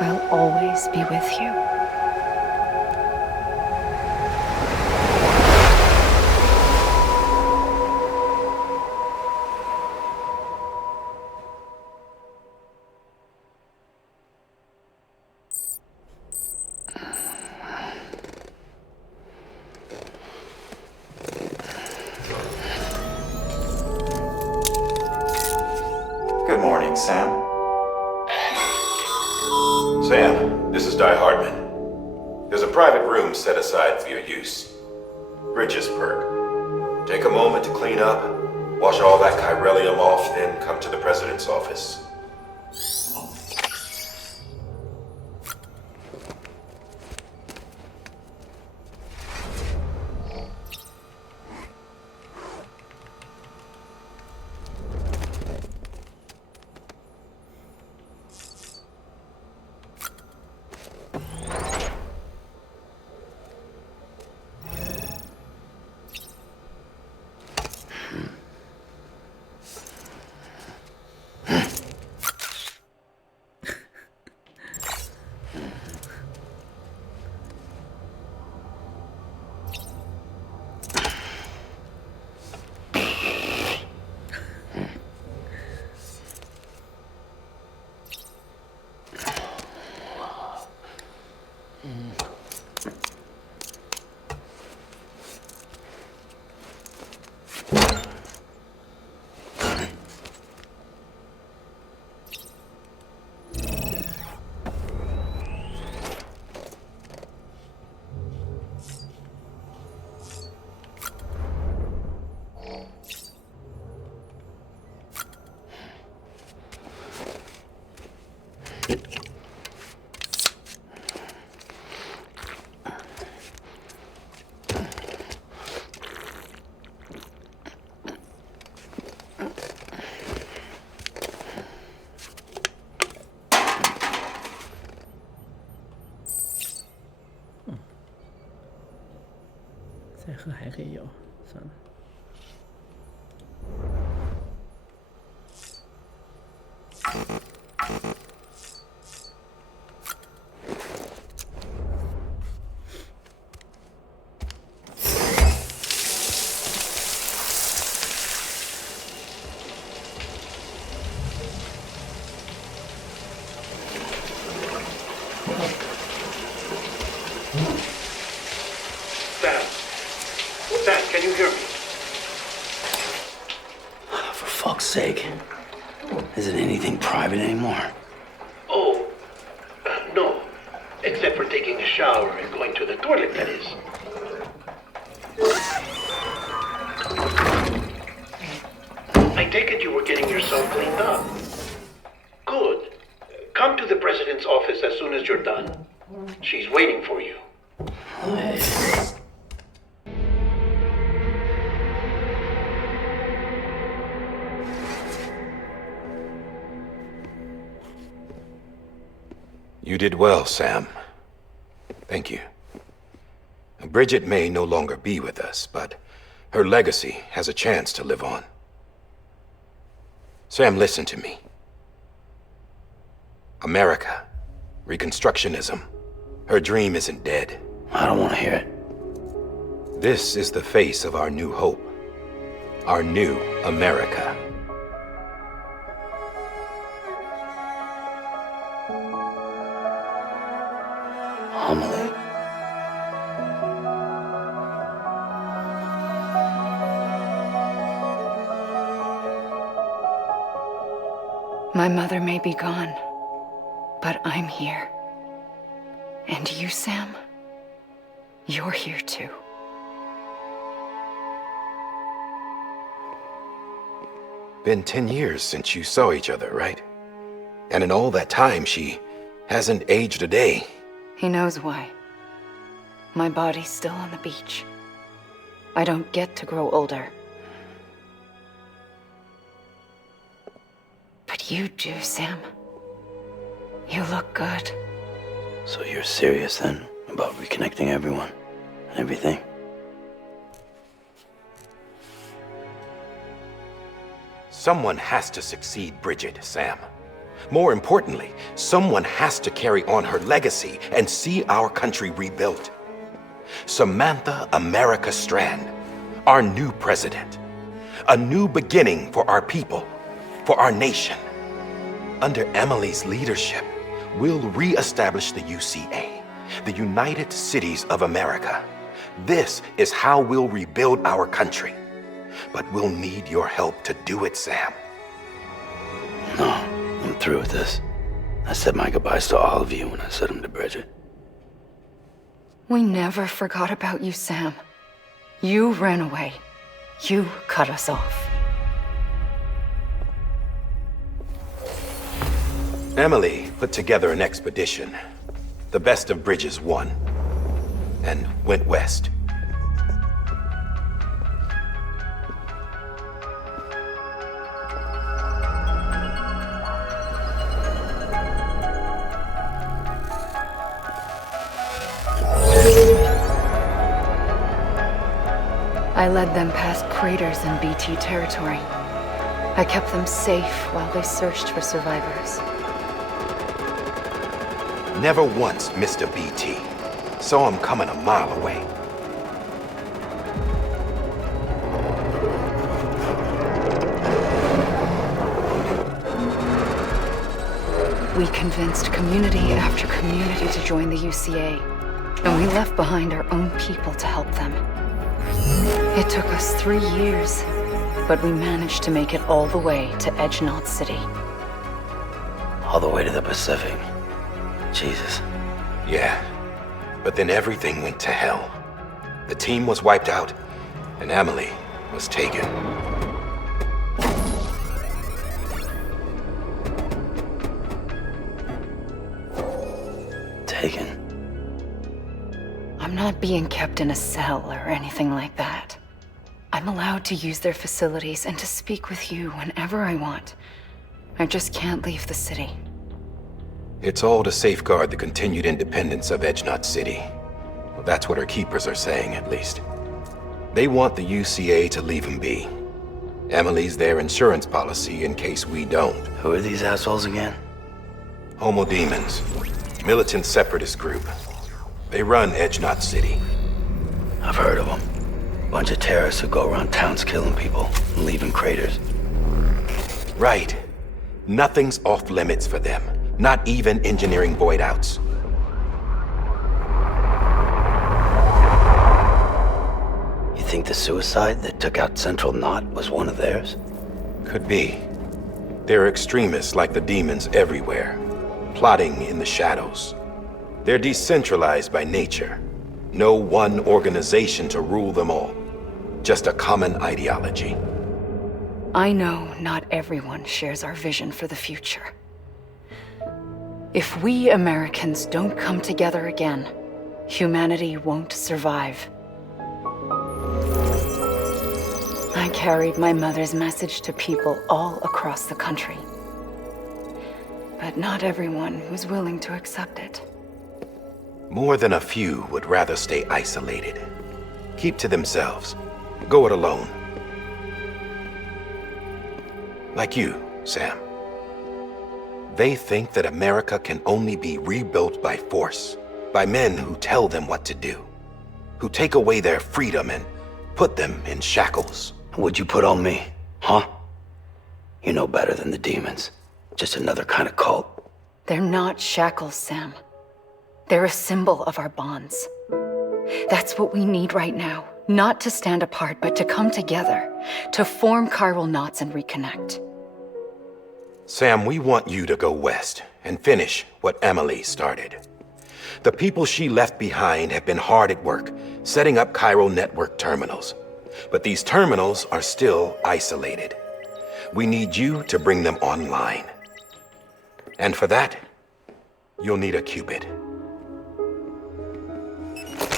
I'll always be with you. Good morning, Sam. Sam, this is Di Hartman. There's a private room set aside for your use. Bridges perk. Take a moment to clean up, wash all that chiralium off, then come to the president's office.再喝还可以有，算了。Sam, can you hear me? For fuck's sake. Isn't anything private anymore? Oh, no. Except for taking a shower and going to the toilet, that is. I take it you were getting yourself cleaned up. Good. Come to the president's office as soon as you're done. She's waiting for you. You did well, Sam. Thank you. Bridget may no longer be with us, but her legacy has a chance to live on. Sam, listen to me. America, Reconstructionism, her dream isn't dead. I don't want to hear it. This is the face of our new hope. Our new America. Amelie. My mother may be gone, but I'm here. And you, Sam? You're here too. Been 10 years since you saw each other, right? And in all that time, she hasn't aged a day. He knows why. My body's still on the beach. I don't get to grow older. But you do, Sam. You look good. So you're serious then about reconnecting everyone and everything? Someone has to succeed Bridget, Sam. More importantly, someone has to carry on her legacy and see our country rebuilt. Samantha America Strand, our new president. A new beginning for our people, for our nation. Under Amelie's leadership, we'll re-establish the UCA, the United Cities of America. This is how we'll rebuild our country. But we'll need your help to do it, Sam. No, I'm through with this. I said my goodbyes to all of you when I said them to Bridget. We never forgot about you, Sam. You ran away. You cut us off. Amelie put together an expedition. The best of Bridges won. And went west. I led them past craters in BT territory. I kept them safe while they searched for survivors. Never once missed a BT. Saw him coming a mile away. We convinced community after community to join the UCA, and we left behind our own people to help them. It took us 3 years, but we managed to make it all the way to Edgenot City. All the way to the Pacific. Jesus. Yeah, but then everything went to hell. The team was wiped out, and Amelie was taken. Taken? I'm not being kept in a cell or anything like that. I'm allowed to use their facilities and to speak with you whenever I want. I just can't leave the city. It's all to safeguard the continued independence of Edgenot City. Well, that's what our keepers are saying, at least. They want the UCA to leave him be. Amelie's their insurance policy in case we don't. Who are these assholes again? Homo Demons. Militant separatist group. They run Edgenot City. I've heard of them. Bunch of terrorists who go around towns killing people and leaving craters. Right. Nothing's off limits for them. Not even engineering void outs. You think the suicide that took out Central Knot was one of theirs? Could be. There are extremists like the demons everywhere, plotting in the shadows. They're decentralized by nature. No one organization to rule them all. Just a common ideology. I know not everyone shares our vision for the future. If we Americans don't come together again, humanity won't survive. I carried my mother's message to people all across the country. But not everyone was willing to accept it. More than a few would rather stay isolated. Keep to themselves. Go it alone. Like you, Sam. They think that America can only be rebuilt by force, by men who tell them what to do, who take away their freedom and put them in shackles. What'd you put on me, huh? You know better than the demons. Just another kind of cult. They're not shackles, Sam. They're a symbol of our bonds. That's what we need right now. Not to stand apart, but to come together, to form chiral knots and reconnect. Sam, we want you to go west and finish what Amelie started. The people she left behind have been hard at work, setting up chiral network terminals. But these terminals are still isolated. We need you to bring them online. And for that, you'll need a Cupid.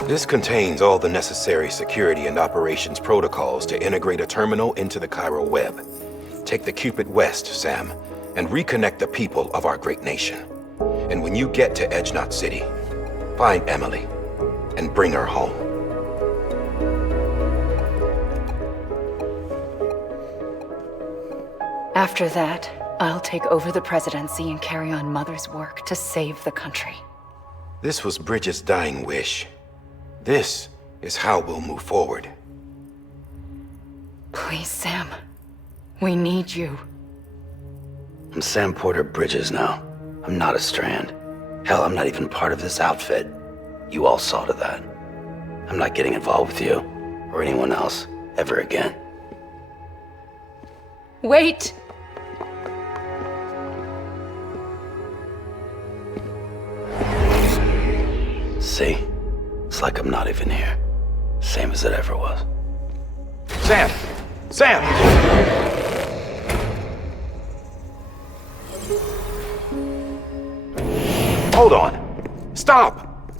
This contains all the necessary security and operations protocols to integrate a terminal into the chiral web. Take the Cupid west, Sam, and reconnect the people of our great nation. And when you get to Edgenot City, find Amelie and bring her home. After that, I'll take over the presidency and carry on Mother's work to save the country. This was Bridget's dying wish. This is how we'll move forward. Please, Sam. We need you. I'm Sam Porter Bridges now. I'm not a Strand. Hell, I'm not even part of this outfit. You all saw to that. I'm not getting involved with you, or anyone else, ever again. Wait! See? It's like I'm not even here. Same as it ever was. Sam! Sam! Hold on! Stop!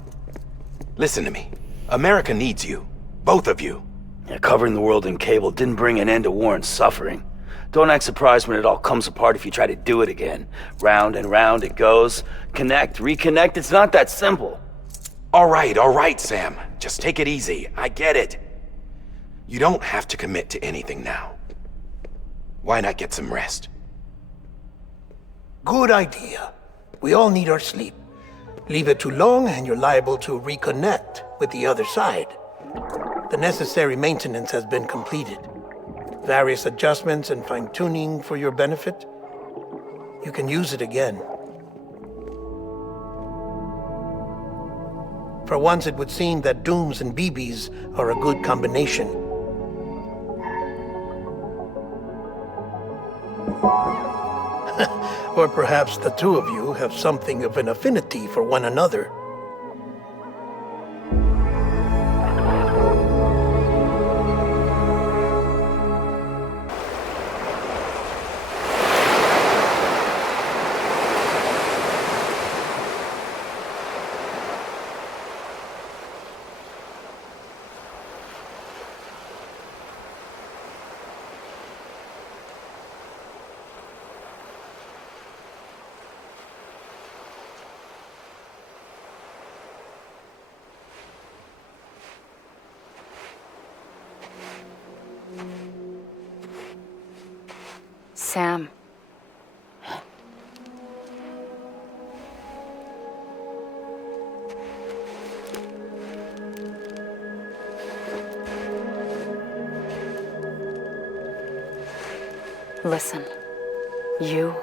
Listen to me. America needs you. Both of you. Yeah, covering the world in cable didn't bring an end to war and suffering. Don't act surprised when it all comes apart if you try to do it again. Round and round it goes. Connect, reconnect, it's not that simple. All right, Sam. Just take it easy. I get it. You don't have to commit to anything now. Why not get some rest? Good idea. We all need our sleep. Leave it too long and you're liable to reconnect with the other side. The necessary maintenance has been completed. Various adjustments and fine-tuning for your benefit. You can use it again. For once, it would seem that Dooms and BBs are a good combination. Or perhaps the two of you have something of an affinity for one another. Sam. Listen. You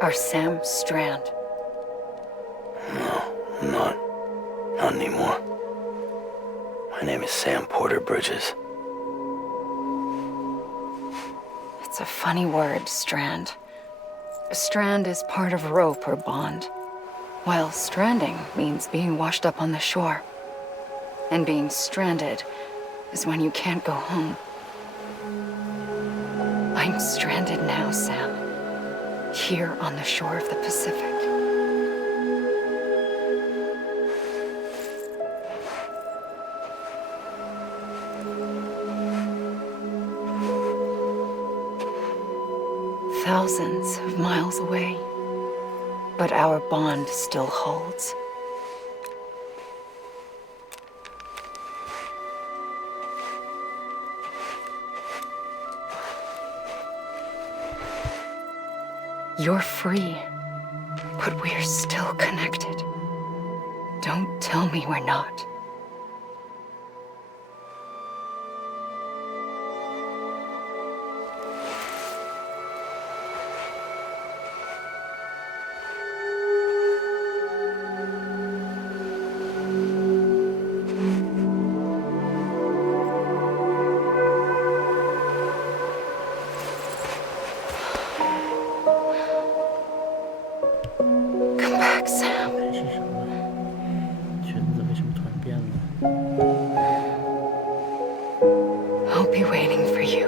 are Sam Strand. No, I'm not. Not anymore. My name is Sam Porter Bridges. It's a funny word, strand. Strand is part of rope or bond, while stranding means being washed up on the shore. And being stranded is when you can't go home. I'm stranded now, Sam. Here on the shore of the Pacific. Thousands of miles away, but our bond still holds. You're free, but we're still connected. Don't tell me we're not. Come back, Sam. 是什么？裙子为什么突然变了？ I'll be waiting for you.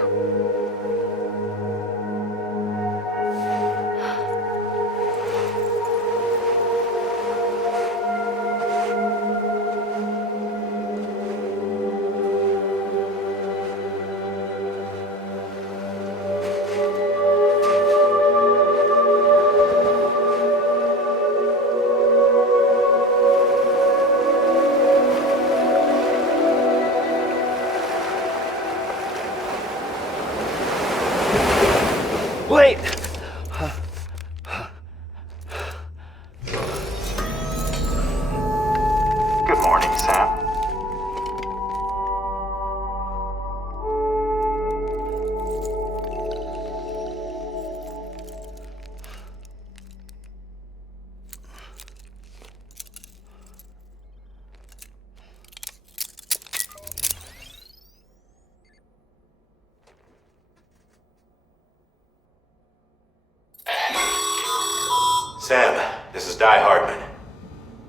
Die Hardman.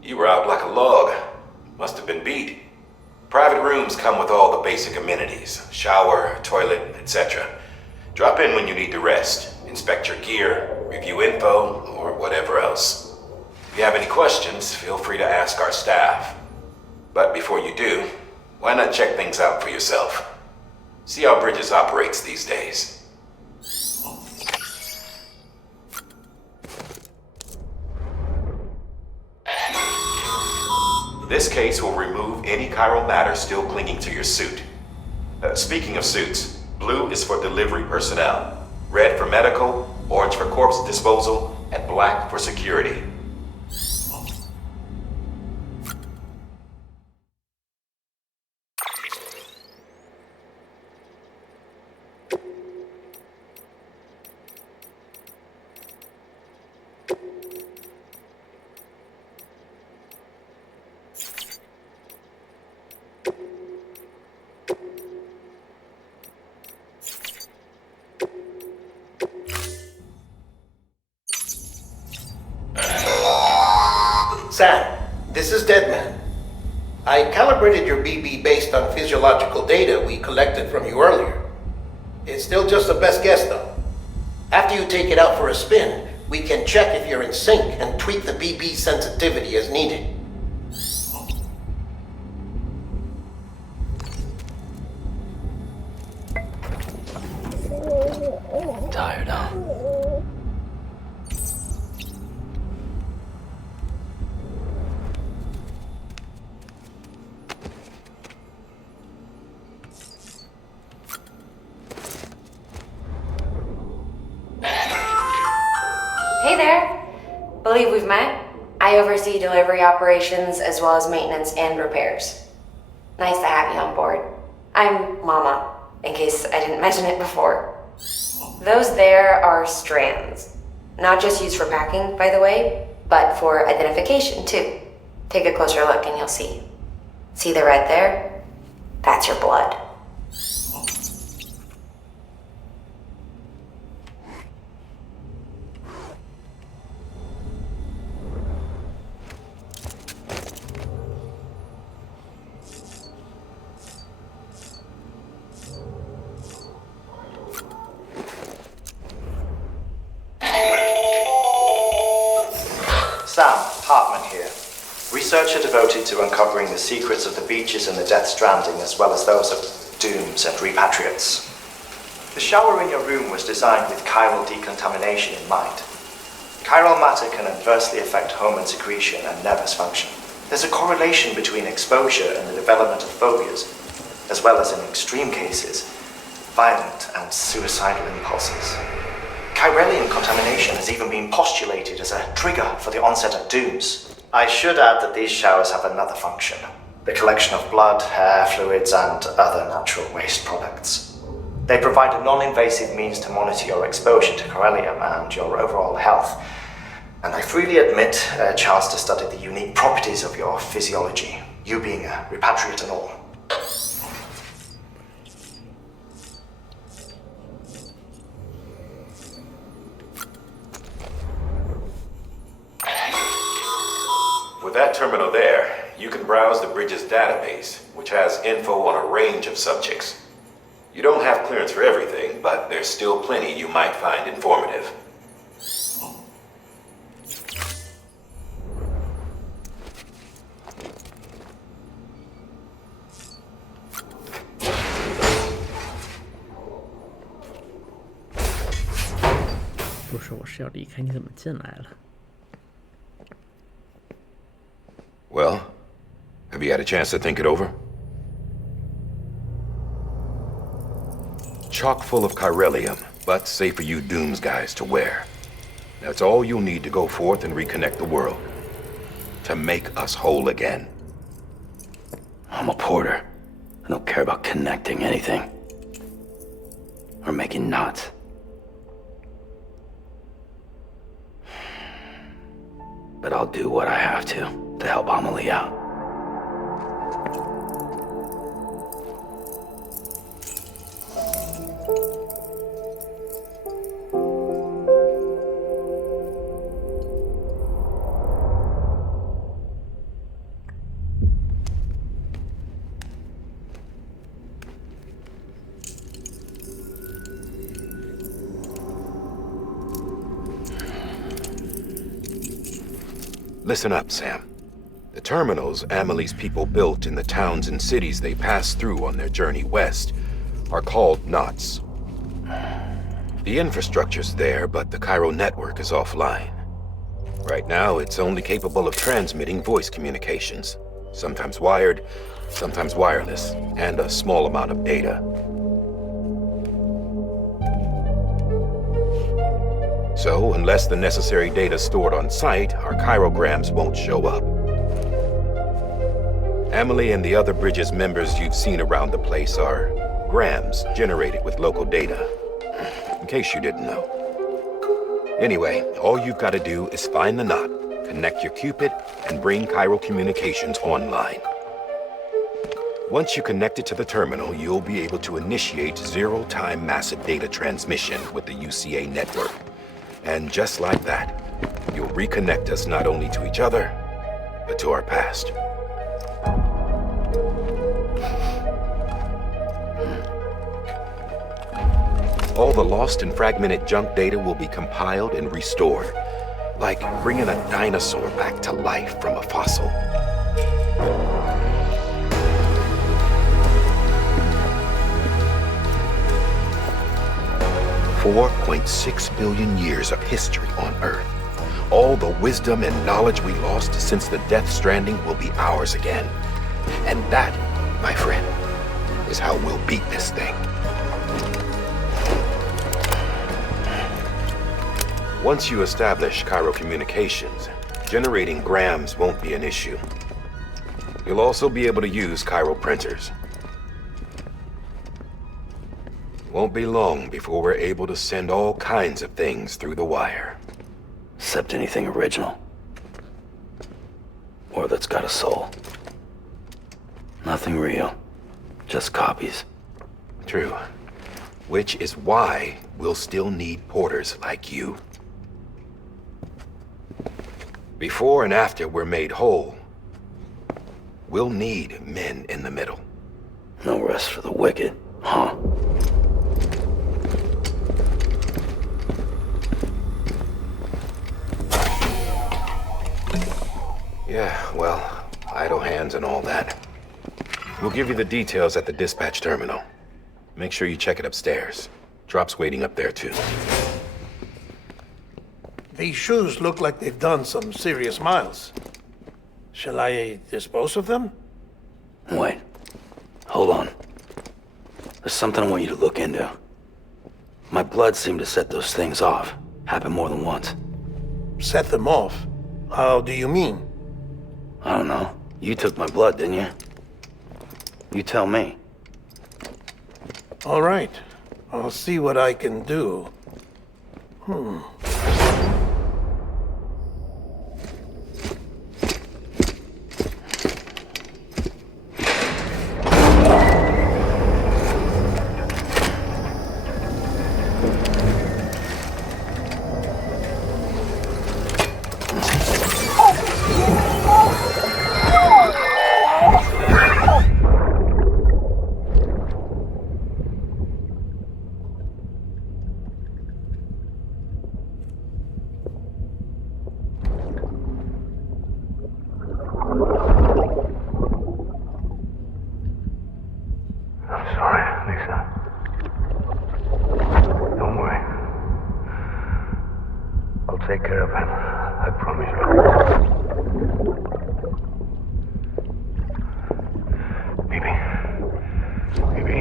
You were out like a log. Must have been beat. Private rooms come with all the basic amenities. Shower, toilet, etc. Drop in when you need to rest. Inspect your gear, review info, or whatever else. If you have any questions, feel free to ask our staff. But before you do, why not check things out for yourself? See how Bridges operates these days. This case will remove any chiral matter still clinging to your suit. Speaking of suits, blue is for delivery personnel, red for medical, orange for corpse disposal, and black for security. Sam, this is Deadman. I calibrated your BB based on physiological data we collected from you earlier. It's still just a best guess, though. After you take it out for a spin, we can check if you're in sync and tweak the BB sensitivity as needed. Tired, huh? Hey there! Believe we've met. I oversee delivery operations as well as maintenance and repairs. Nice to have you on board. I'm Mama, in case I didn't mention it before. Those there are strands. Not just used for packing, by the way, but for identification too. Take a closer look and you'll see. See the red there? That's your blood. Sam, Hartman here. Researcher devoted to uncovering the secrets of the beaches and the Death Stranding, as well as those of dooms and repatriates. The shower in your room was designed with chiral decontamination in mind. Chiral matter can adversely affect hormone secretion and nervous function. There's a correlation between exposure and the development of phobias, as well as in extreme cases, violent and suicidal impulses. Chiralian contamination has even been postulated as a trigger for the onset of dooms. I should add that these showers have another function: the collection of blood, hair, fluids, and other natural waste products. They provide a non-invasive means to monitor your exposure to chiralium and your overall health, and I freely admit a chance to study the unique properties of your physiology, you being a repatriate and all. With that terminal there, you can browse the Bridges database, which has info on a range of subjects. You don't have clearance for everything, but there's still plenty you might find informative.是要离开，你怎么进来了？ Well, have you had a chance to think it over? Chock full of chiralium, but safe for you Dooms guys to wear. That's all you'll need to go forth and reconnect the world. To make us whole again. I'm a porter. I don't care about connecting anything. Or making knots. But I'll do what I have to help Amelie out. Listen up, Sam. The terminals Amelie's people built in the towns and cities they passed through on their journey west are called knots. The infrastructure's there, but the Cairo network is offline. Right now, it's only capable of transmitting voice communications, sometimes wired, sometimes wireless, and a small amount of data. So, unless the necessary data stored on site, our chirograms won't show up. Amelie and the other Bridges members you've seen around the place are grams generated with local data. In case you didn't know. Anyway, all you've got to do is find the knot, connect your Cupid, and bring Cairo Communications online. Once you connect it to the terminal, you'll be able to initiate zero-time massive data transmission with the UCA network. And just like that, you'll reconnect us not only to each other, but to our past. All the lost and fragmented junk data will be compiled and restored, like bringing a dinosaur back to life from a fossil. $4.6 billion years of history on Earth. All the wisdom and knowledge we lost since the Death Stranding will be ours again. And that, my friend, is how we'll beat this thing. Once you establish Cairo Communications, generating grams won't be an issue. You'll also be able to use Cairo printers. Won't be long before we're able to send all kinds of things through the wire. Except anything original. Or that's got a soul. Nothing real. Just copies. True. Which is why we'll still need porters like you. Before and after we're made whole, we'll need men in the middle. No rest for the wicked, huh? Yeah, well, idle hands and all that. We'll give you the details at the dispatch terminal. Make sure you check it upstairs. Drop's waiting up there, too. These shoes look like they've done some serious miles. Shall I dispose of them? Wait. Hold on. There's something I want you to look into. My blood seemed to set those things off. Happened more than once. Set them off? How do you mean? I don't know. You took my blood, didn't you? You tell me. All right. I'll see what I can do. Take care of him. I promise you. Baby. Baby.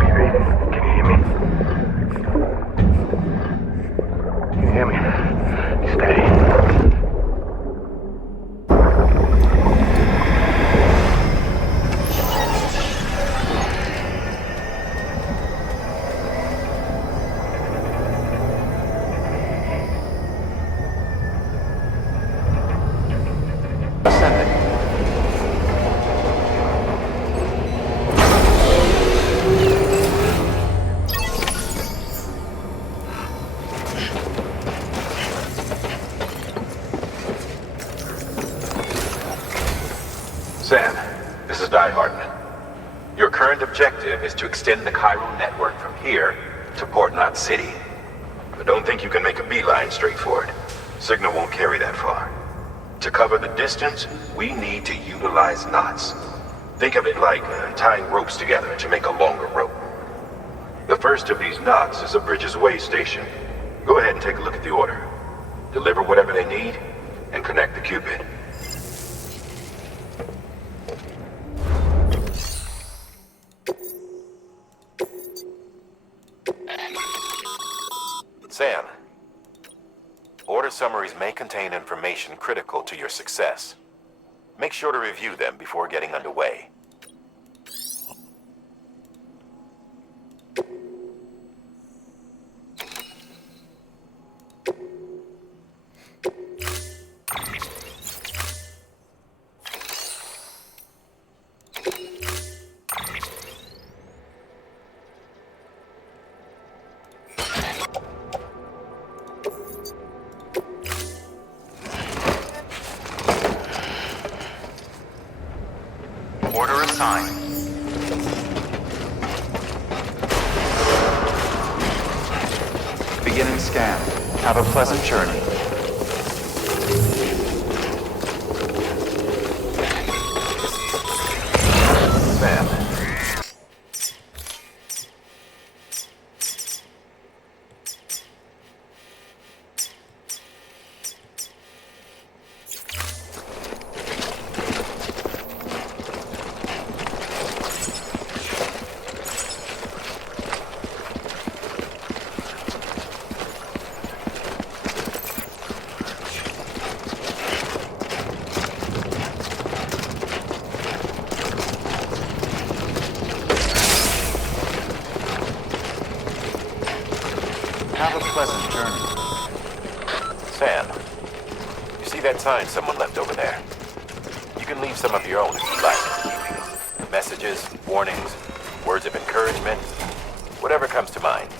Baby, can you hear me? Can you hear me? Steady. Sam, this is Hardman. Your current objective is to extend the Cairo network from here to Port Knot City. But don't think you can make a beeline straight for it. Signal won't carry that far. To cover the distance, we need to utilize knots. Think of it like tying ropes together to make a longer rope. The first of these knots is a Bridges Way station. Go ahead and take a look at the order. Deliver whatever they need, and connect the Cupid. Sam, order summaries may contain information critical to your success. Make sure to review them before getting underway. Order assigned. Beginning scan. Have a pleasant journey. Sam. Have a pleasant journey. Sam, you see that sign someone left over there? You can leave some of your own if you like. Messages, warnings, words of encouragement, whatever comes to mind.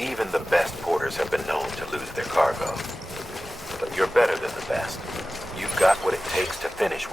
Even the best porters have been known to lose their cargo. But you're better than the best. You've got what it takes to finish.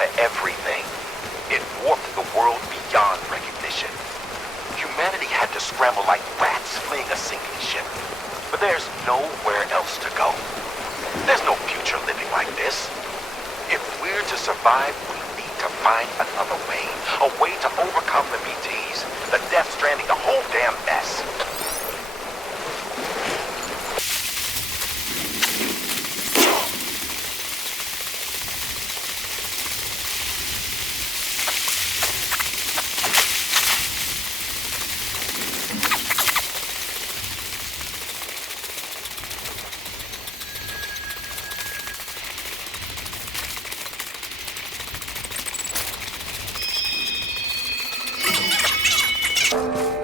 to everything. It warped the world beyond recognition. Humanity had to scramble like rats fleeing a sinking ship. But there's nowhere else to go. There's no future living like this. If we're to survive, we need to find another way. A way to overcome the BTs, the Death Stranding, the whole damn mess.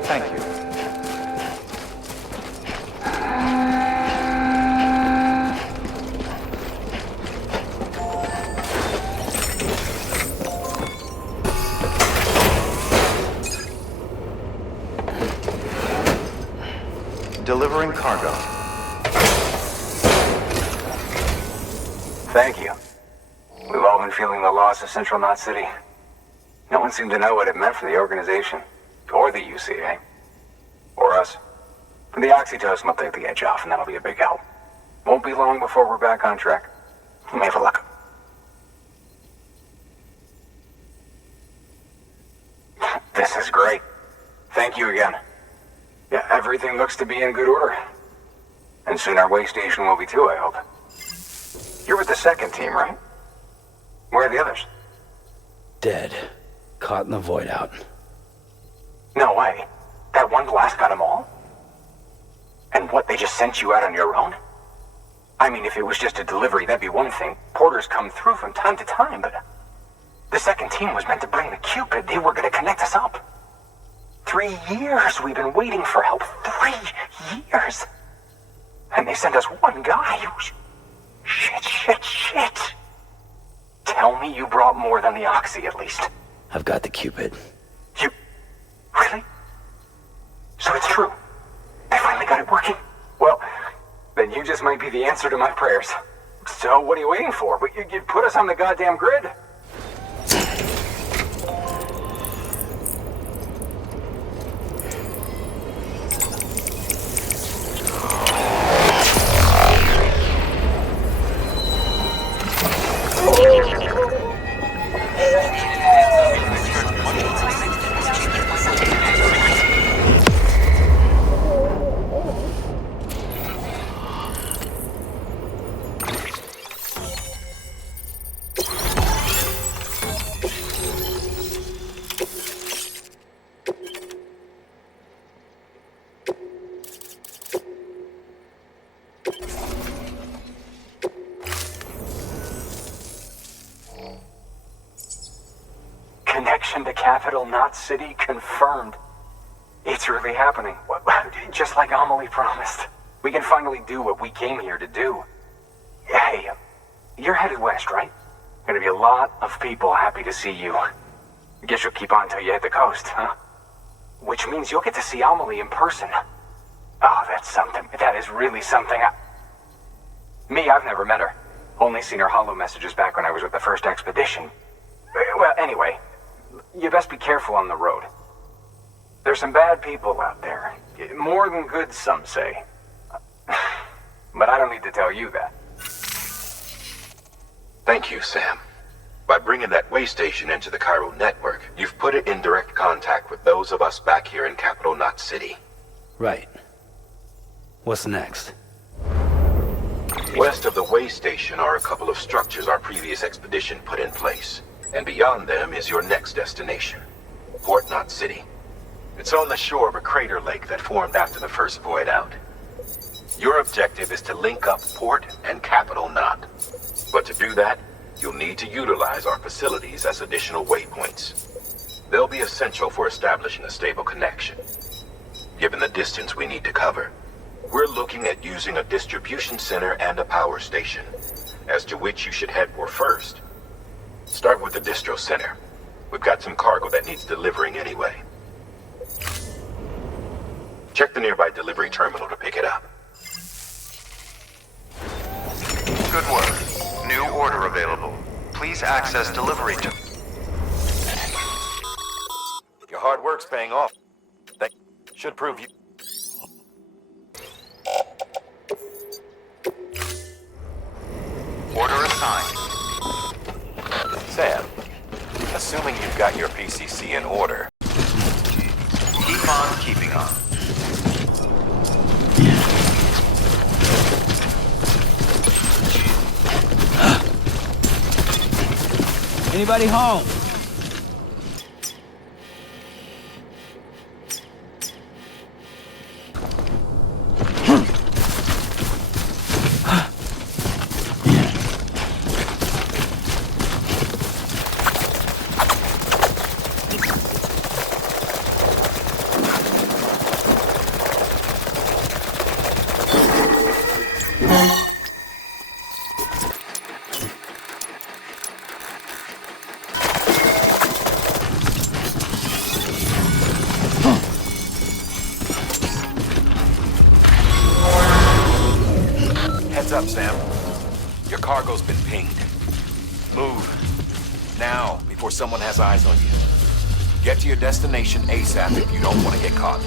Thank you. Delivering cargo. Thank you. We've all been feeling the loss of Central Knot City. No one seemed to know what it meant for the organization, or the UCA, or us. The oxytocin will take the edge off, and that'll be a big help. Won't be long before we're back on track. You may have a luck. This is great. Thank you again. Yeah, everything looks to be in good order. And soon our way station will be too, I hope. You're with the second team, right? Where are the others? Dead. Caught in the void out. No way. That one blast got them all? And what, they just sent you out on your own? I mean, if it was just a delivery, that'd be one thing. Porters come through from time to time, but... The second team was meant to bring the Cupid. They were gonna connect us up. 3 years we've been waiting for help. 3 years! And they sent us one guy. Shit. Tell me you brought more than the Oxy, at least. I've got the Cupid. You... Really? So it's true. They finally got it working. Well, then you just might be the answer to my prayers. So what are you waiting for? You put us on the goddamn grid. Connection to Capital Knot City confirmed. It's really happening. Just like Amelie promised. We can finally do what we came here to do. Hey, you're headed west, right? Gonna be a lot of people happy to see you. Guess you'll keep on till you hit the coast, huh? Which means you'll get to see Amelie in person. Oh, that's something. That is really something. Me, I've never met her. Only seen her holo messages back when I was with the first expedition. Well, anyway, you best be careful on the road. There's some bad people out there. More than good, some say. But I don't need to tell you that. Thank you, Sam. By bringing that way station into the Cairo network, you've put it in direct contact with those of us back here in Capital Knot City. Right. What's next? West of the way station are a couple of structures our previous expedition put in place. And beyond them is your next destination, Port Knot City. It's on the shore of a crater lake that formed after the first void out. Your objective is to link up Port and Capital Knot. But to do that, you'll need to utilize our facilities as additional waypoints. They'll be essential for establishing a stable connection. Given the distance we need to cover, we're looking at using a distribution center and a power station, as to which you should head for first. Start with the distro center. We've got some cargo that needs delivering anyway. Check the nearby delivery terminal to pick it up. Good work. New order available. Please access delivery to... Your hard work's paying off. That should prove you... Order assigned. Sam, assuming you've got your PCC in order. Keep on keeping on. Anybody home? Heads up, Sam. Your cargo's been pinged. Move. Now, before someone has eyes on you. Get to your destination ASAP if you don't want to get caught.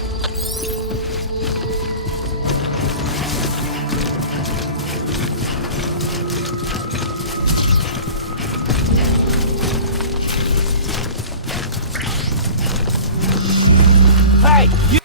Hey! You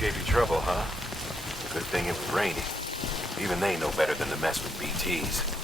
Gave you trouble, huh? Good thing it was raining. Even they know better than to mess with BTs.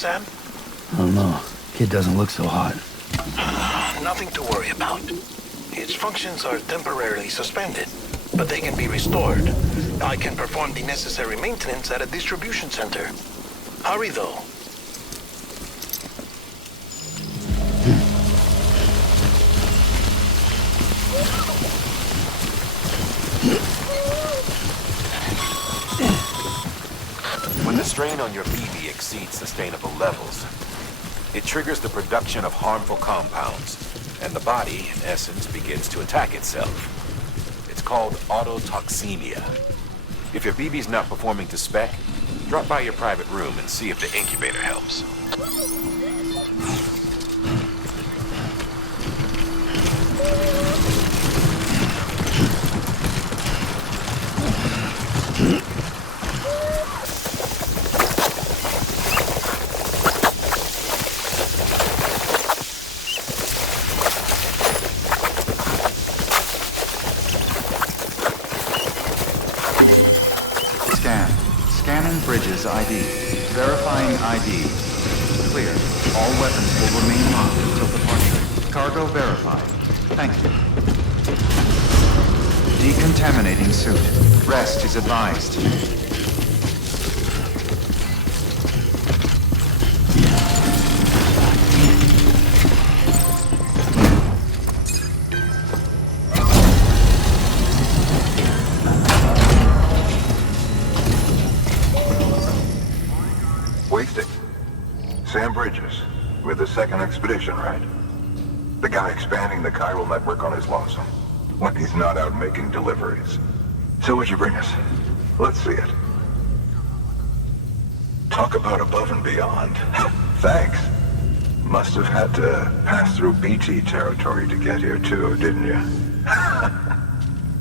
Sam? I don't know. Kid doesn't look so hot. Nothing to worry about. His functions are temporarily suspended, but they can be restored. I can perform the necessary maintenance at a distribution center. Hurry, though. When the strain on your BB exceeds sustainable levels, it triggers the production of harmful compounds, and the body, in essence, begins to attack itself. It's called autotoxemia. If your BB's not performing to spec, drop by your private room and see if the incubator helps. Scanning Bridges ID. Verifying ID. Clear. All weapons will remain locked until departure. Cargo verified. Thank you. Decontaminating suit. Rest is advised. Sam Bridges, with the second expedition, right? The guy expanding the chiral network on his lonesome, when he's not out making deliveries. So what'd you bring us? Let's see it. Talk about above and beyond. Thanks. Must have had to pass through BT territory to get here too, didn't you?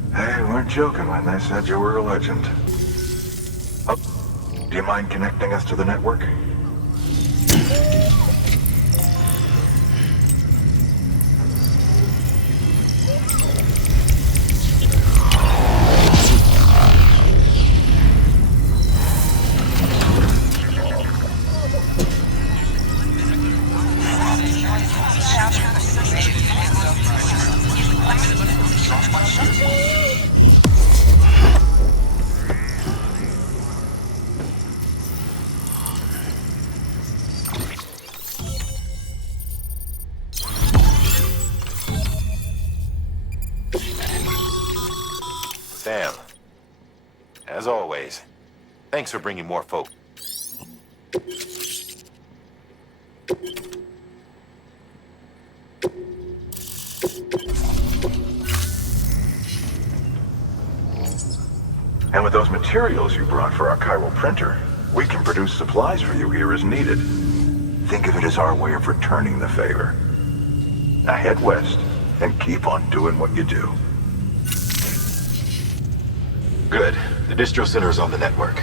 They weren't joking when they said you were a legend. Oh, do you mind connecting us to the network? Sam, as always, thanks for bringing more folk. And with those materials you brought for our chiral printer, we can produce supplies for you here as needed. Think of it as our way of returning the favor. Now head west and keep on doing what you do. Good. The distro center is on the network.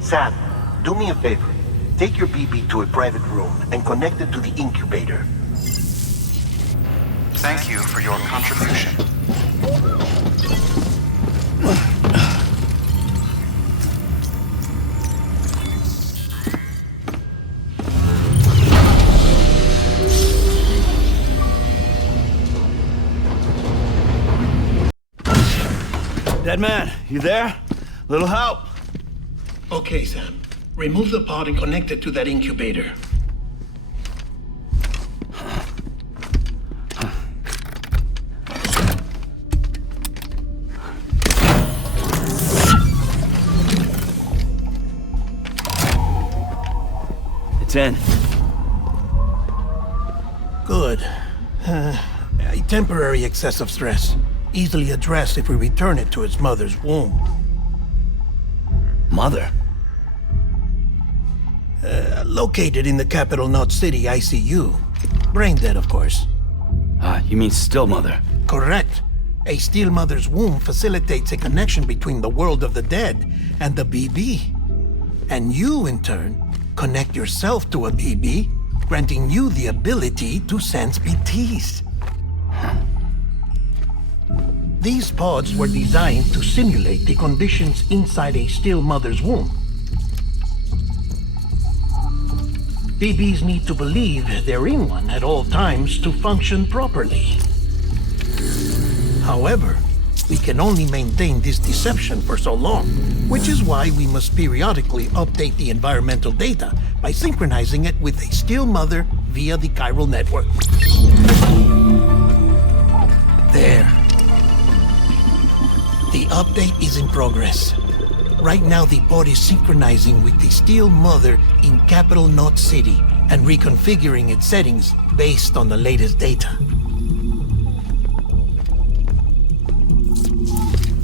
Sam, do me a favor. Take your BB to a private room and connect it to the incubator. Thank you for your contribution. Dead man, you there? Little help? Okay, Sam. Remove the pod and connect it to that incubator. It's in. Good. A temporary excessive stress. Easily addressed if we return it to its mother's womb. Mother? Located in the capital Knot City ICU. Brain dead, of course. You mean still mother? Correct. A still mother's womb facilitates a connection between the world of the dead and the BB. And you, in turn, connect yourself to a BB, granting you the ability to sense BTs. These pods were designed to simulate the conditions inside a still mother's womb. BBs need to believe they're in one at all times to function properly. However, we can only maintain this deception for so long, which is why we must periodically update the environmental data by synchronizing it with a still mother via the chiral network. There. The update is in progress. Right now, the pod is synchronizing with the Steel Mother in Capital Knot City and reconfiguring its settings based on the latest data.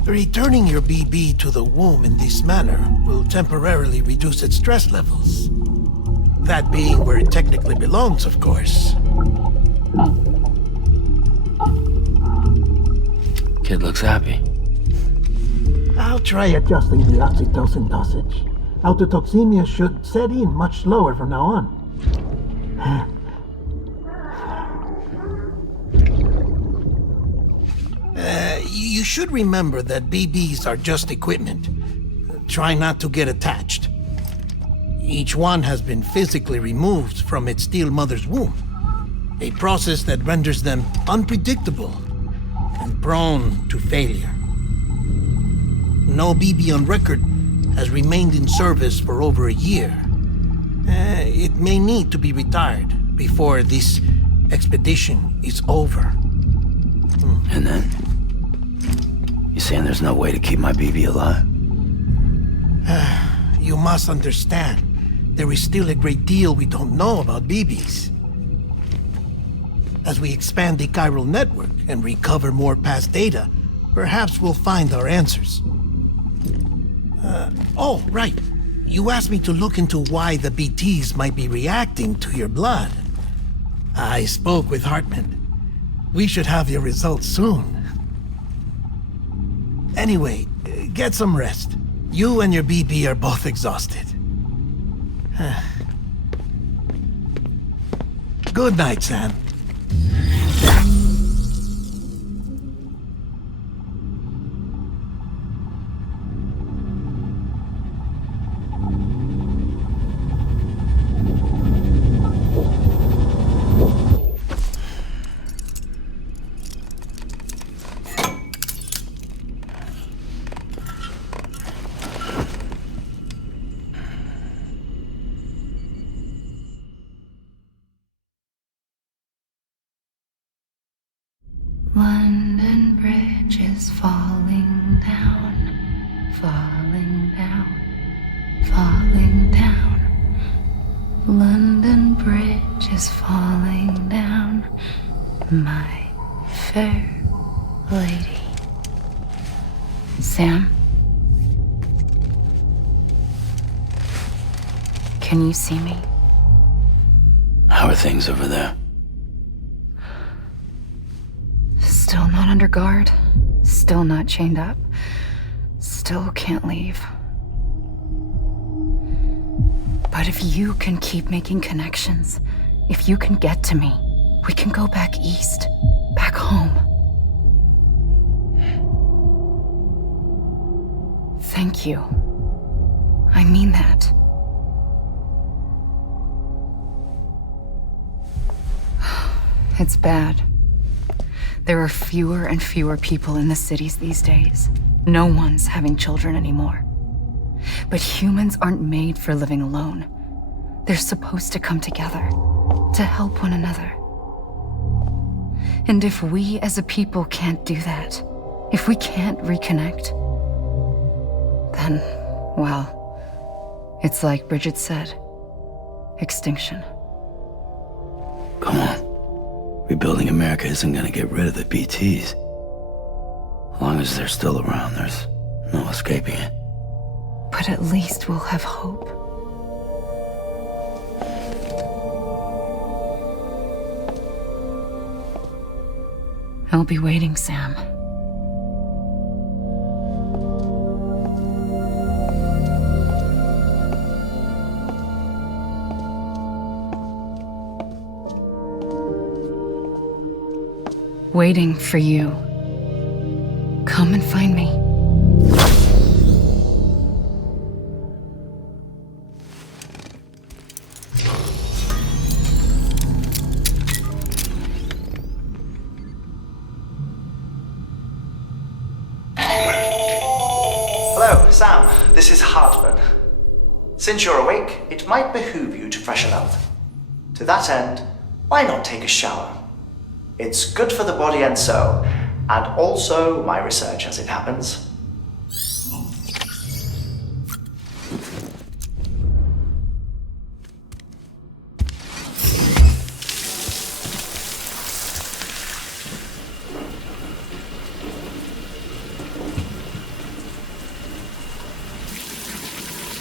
Returning your BB to the womb in this manner will temporarily reduce its stress levels. That being where it technically belongs, of course. Kid looks happy. I'll try adjusting the oxytocin dosage. Autotoxemia should set in much slower from now on. You should remember that BBs are just equipment. Try not to get attached. Each one has been physically removed from its steel mother's womb. A process that renders them unpredictable and prone to failure. No BB on record has remained in service for over a year. It may need to be retired before this expedition is over. And then? You saying there's no way to keep my BB alive? You must understand, there is still a great deal we don't know about BBs. As we expand the chiral network and recover more past data, perhaps we'll find our answers. Oh, right. You asked me to look into why the BTs might be reacting to your blood. I spoke with Hartman. We should have your results soon. Anyway, get some rest. You and your BB are both exhausted. Good night, Sam. London Bridge is falling down, falling down, falling down. London Bridge is falling down, my fair lady. Sam? Can you see me? How are things over there? Still not under guard, still not chained up, still can't leave. But if you can keep making connections, if you can get to me, we can go back east, back home. Thank you. I mean that. It's bad. There are fewer and fewer people in the cities these days. No one's having children anymore. But humans aren't made for living alone. They're supposed to come together, to help one another. And if we as a people can't do that, if we can't reconnect, then, well, it's like Bridget said, extinction. Come on. Rebuilding America isn't gonna get rid of the BTs. As long as they're still around, there's no escaping it. But at least we'll have hope. I'll be waiting, Sam. Waiting for you. Come and find me. Hello, Sam. This is Hartman. Since you're awake, it might behoove you to freshen up. To that end, why not take a shower? It's good for the body and soul, and also my research as it happens.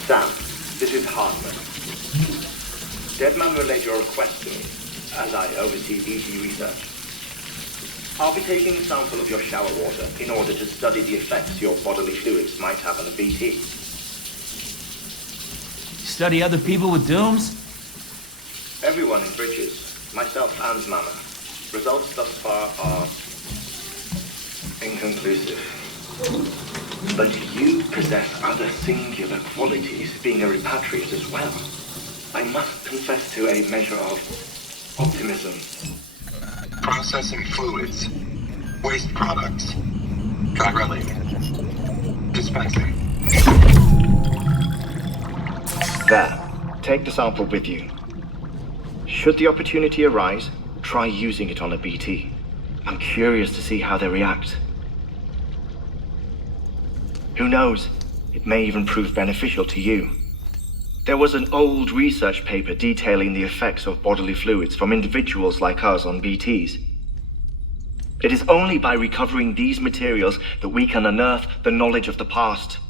Sam, this is Hartman. Deadman relayed your request to me, as I oversee BT research. I'll be taking a sample of your shower water in order to study the effects your bodily fluids might have on a BT. Study other people with dooms? Everyone in Bridges, myself and Mama. Results thus far are inconclusive. But you possess other singular qualities, being a repatriate as well. I must confess to a measure of optimism. Processing fluids. Waste products. Chirelli. Dispensing. There. Take the sample with you. Should the opportunity arise, try using it on a BT. I'm curious to see how they react. Who knows? It may even prove beneficial to you. There was an old research paper detailing the effects of bodily fluids from individuals like us on BTs. It is only by recovering these materials that we can unearth the knowledge of the past.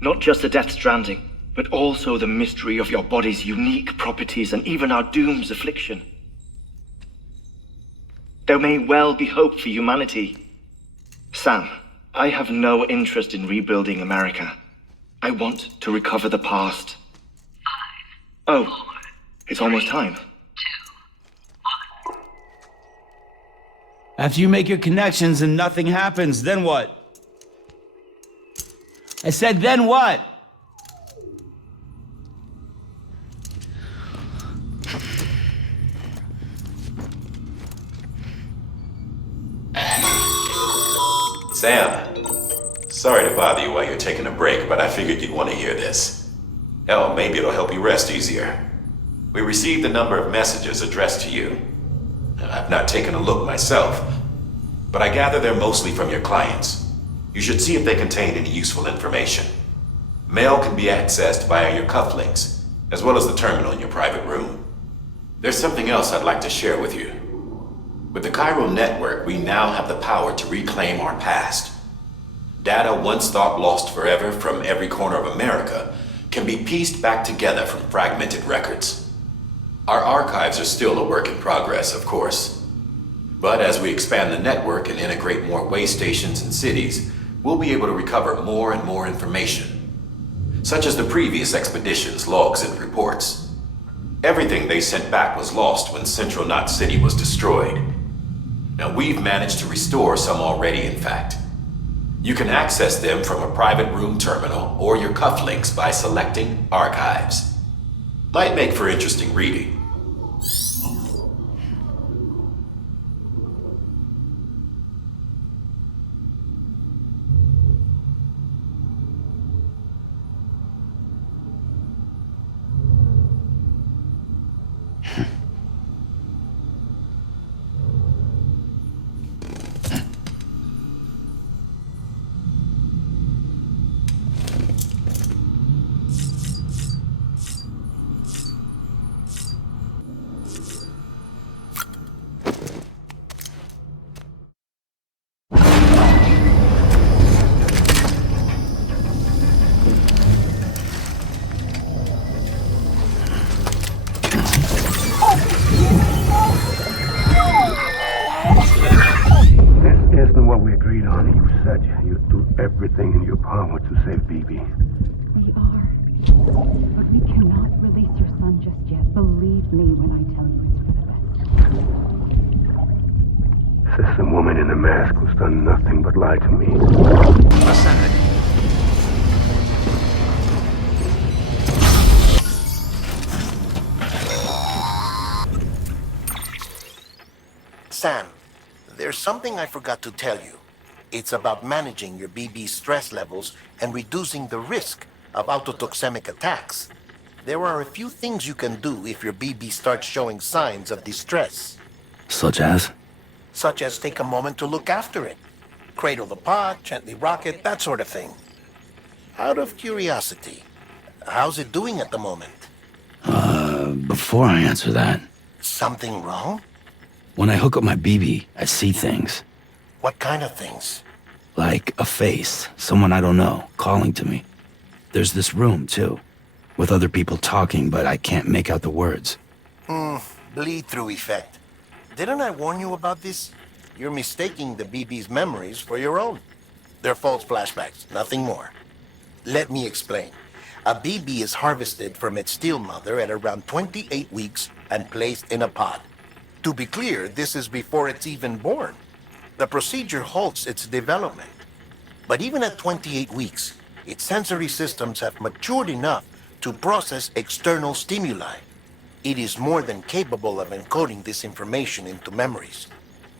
Not just the Death Stranding, but also the mystery of your body's unique properties and even our doom's affliction. There may well be hope for humanity. Sam, I have no interest in rebuilding America. I want to recover the past. 5, 4, it's almost time. 2, 1. After you make your connections and nothing happens, then what? I said, then what? Sam, sorry to bother you while you're taking a break, but I figured you'd want to hear this. Hell, maybe it'll help you rest easier. We received a number of messages addressed to you. I've not taken a look myself, but I gather they're mostly from your clients. You should see if they contain any useful information. Mail can be accessed via your cufflinks, as well as the terminal in your private room. There's something else I'd like to share with you. With the chiral network, we now have the power to reclaim our past. Data once thought lost forever from every corner of America can be pieced back together from fragmented records. Our archives are still a work in progress, of course. But as we expand the network and integrate more way stations and cities, we'll be able to recover more and more information, such as the previous expedition's logs and reports. Everything they sent back was lost when Central Knot City was destroyed. Now we've managed to restore some already, in fact. You can access them from a private room terminal or your cufflinks by selecting Archives. Might make for interesting reading. Everything in your power to save Bibi. We are. But we cannot release your son just yet. Believe me when I tell you it's for the best. Says the woman in the mask who's done nothing but lie to me. Ascending. Sam, there's something I forgot to tell you. It's about managing your BB stress levels and reducing the risk of autotoxemic attacks. There are a few things you can do if your BB starts showing signs of distress. Such as? Such as take a moment to look after it. Cradle the pod, gently rock it, that sort of thing. Out of curiosity, how's it doing at the moment? Before I answer that... Something wrong? When I hook up my BB, I see things. What kind of things? Like a face, someone I don't know, calling to me. There's this room, too, with other people talking, but I can't make out the words. Bleed-through effect. Didn't I warn you about this? You're mistaking the BB's memories for your own. They're false flashbacks, nothing more. Let me explain. A BB is harvested from its steel mother at around 28 weeks and placed in a pod. To be clear, this is before it's even born. The procedure halts its development. But even at 28 weeks, its sensory systems have matured enough to process external stimuli. It is more than capable of encoding this information into memories,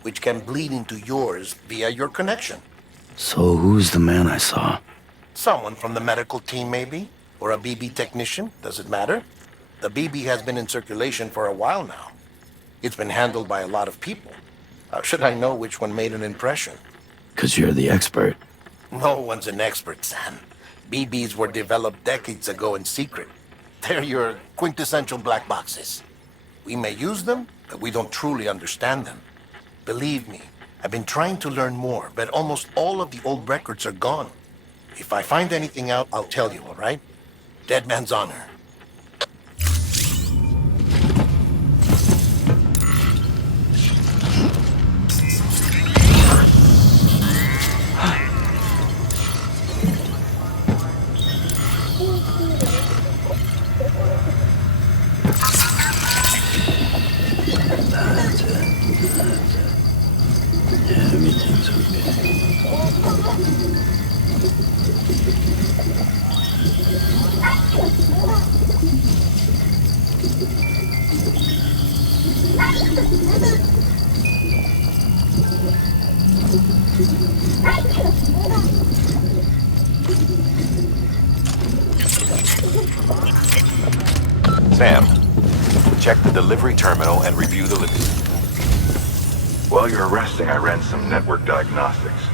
which can bleed into yours via your connection. So who's the man I saw? Someone from the medical team, maybe? Or a BB technician, does it matter? The BB has been in circulation for a while now. It's been handled by a lot of people. How should I know which one made an impression? 'Cause you're the expert. No one's an expert, Sam. BBs were developed decades ago in secret. They're your quintessential black boxes. We may use them, but we don't truly understand them. Believe me, I've been trying to learn more, but almost all of the old records are gone. If I find anything out, I'll tell you, all right? Dead man's honor. Everything's okay. Sam, check the delivery terminal and review the While you're resting, I ran some network diagnostics.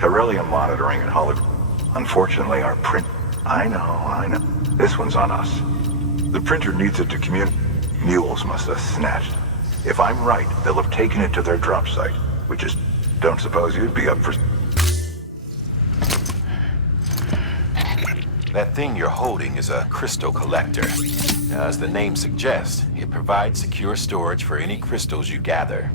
Beryllium monitoring and hologram. Unfortunately, our print... I know. This one's on us. The printer needs it to communicate. Mules must have snatched. If I'm right, they'll have taken it to their drop site, which is... Don't suppose you'd be up for... That thing you're holding is a crystal collector. Now, as the name suggests, it provides secure storage for any crystals you gather.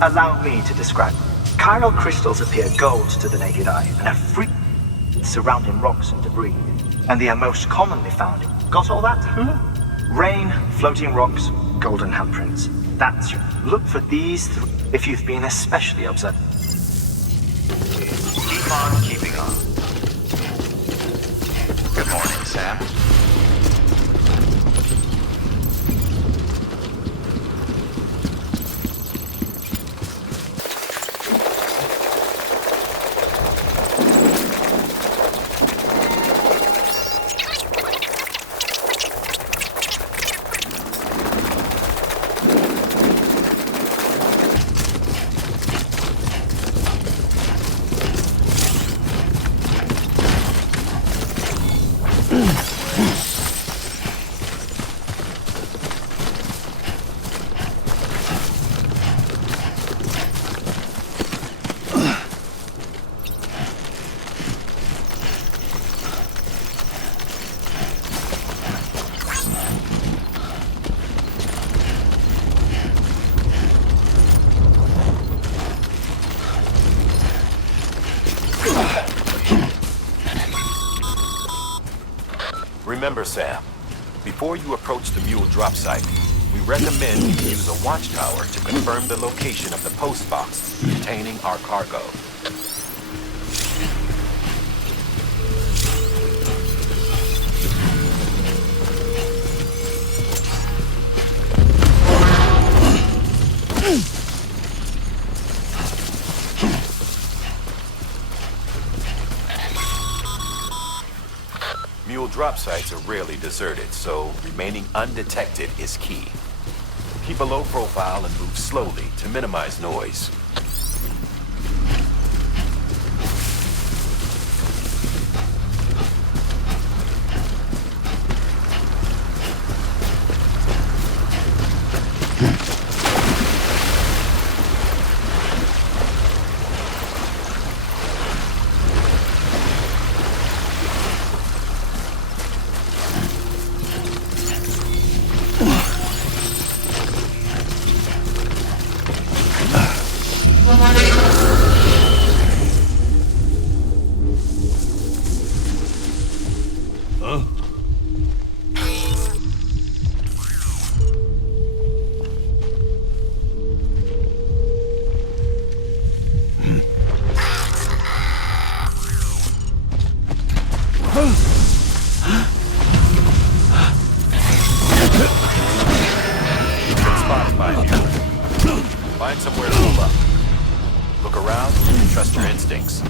Allow me to describe. Chiral crystals appear gold to the naked eye and are free surrounding rocks and debris. And they are most commonly found. Got all that? Rain, floating rocks, golden handprints. That's your... Look for these if you've been especially observed. Keep on keeping on. Good morning, Sam. Remember, Sam, before you approach the mule drop site, we recommend you use a watchtower to confirm the location of the post box containing our cargo. drop sites are rarely deserted, so remaining undetected is key. Keep a low profile and move slowly to minimize noise. Find somewhere to move up. Look around and trust your instincts.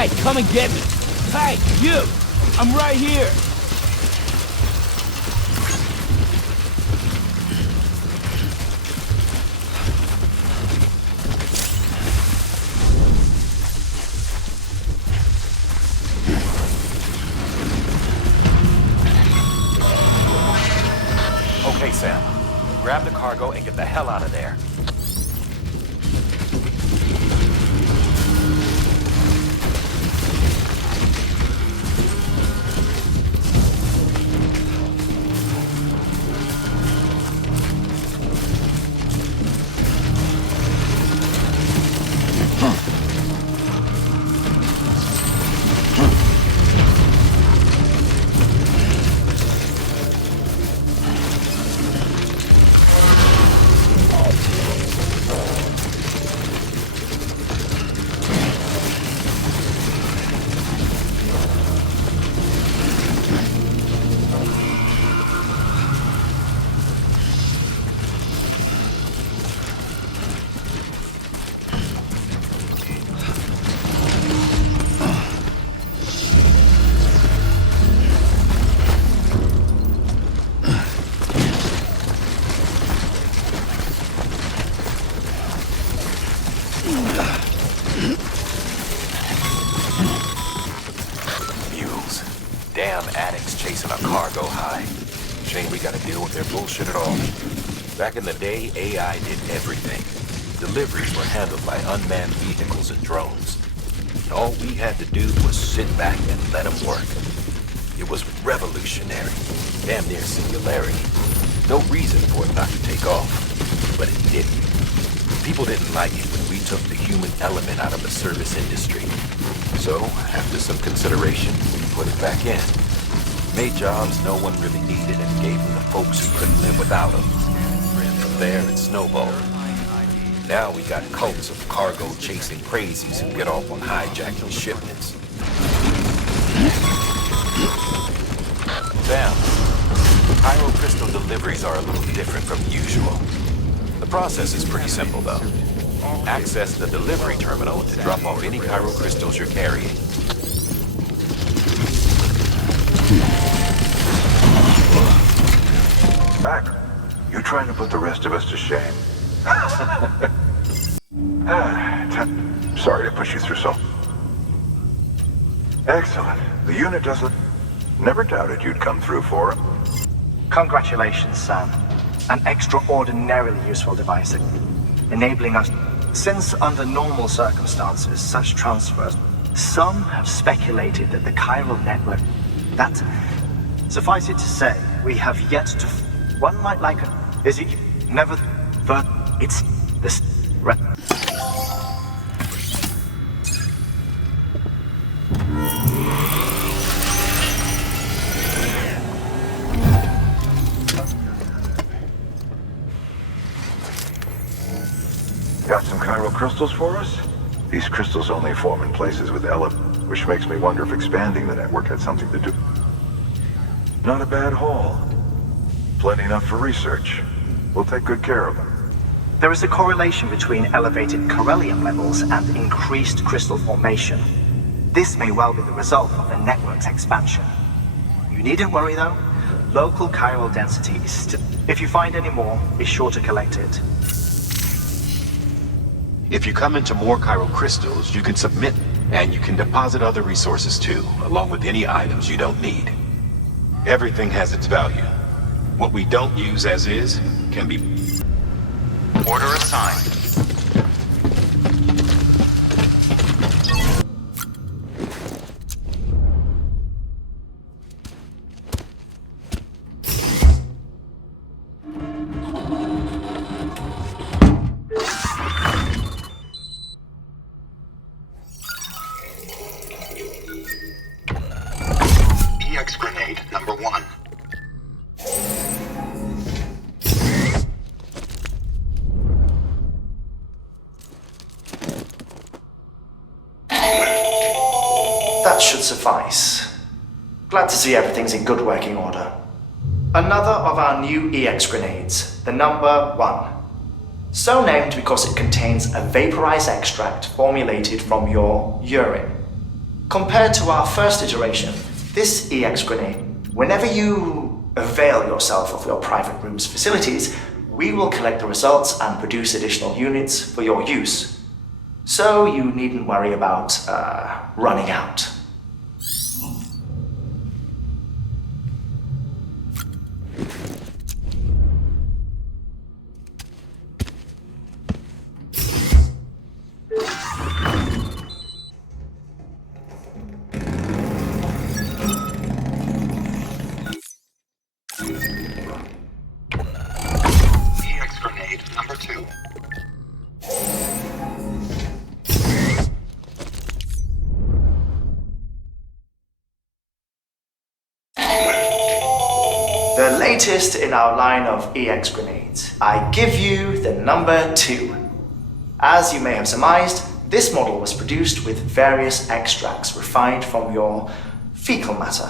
Alright, come and get me. Hey, you! I'm right here! Okay, Sam. Grab the cargo and get the hell out of there. Damn addicts chasing a cargo high. Shame we gotta deal with their bullshit at all. Back in the day, AI did everything. Deliveries were handled by unmanned vehicles and drones. And all we had to do was sit back and let them work. It was revolutionary. Damn near singularity. No reason for it not to take off. But it didn't. People didn't like it when we took the human element out of the service industry. So, after some consideration, we put it back in. Made jobs no one really needed and gave them to folks who couldn't live without them. And from there, it snowballed. Now we got cults of cargo-chasing crazies who get off on hijacking shipments. Damn. Pyro crystal deliveries are a little different from usual. The process is pretty simple, though. Access the delivery terminal to drop off any Cairo crystals you're carrying. Mac, you trying to put the rest of us to shame? Sorry to push you through so. Excellent. The unit doesn't... Never doubted you'd come through for it. Congratulations, Sam. An extraordinarily useful device, enabling us... Since under normal circumstances, such transfers, some have speculated that the chiral network... That... Suffice it to say, we have yet to... One might like it. Is it... Never... But... It's... This... Got some chiral crystals for us? These crystals only form in places with which makes me wonder if expanding the network had something to do. Not a bad haul. Plenty enough for research. We'll take good care of them. There is a correlation between elevated chiralium levels and increased crystal formation. This may well be the result of the network's expansion. You needn't worry though. Local chiral density is still... If you find any more, be sure to collect it. If you come into more chiral crystals, you can submit, and you can deposit other resources too, along with any items you don't need. Everything has its value. What we don't use as is, can be... Order assigned. EX grenade number 1. That should suffice. Glad to see everything's in good working order. Another of our new EX grenades, the number 1. So named because it contains a vaporized extract formulated from your urine. Compared to our first iteration, this EX grenade, whenever you avail yourself of your private room's facilities, we will collect the results and produce additional units for your use. So you needn't worry about running out. EX grenade number 2. The latest in our line of EX grenades. I give you the number 2. As you may have surmised, this model was produced with various extracts refined from your fecal matter.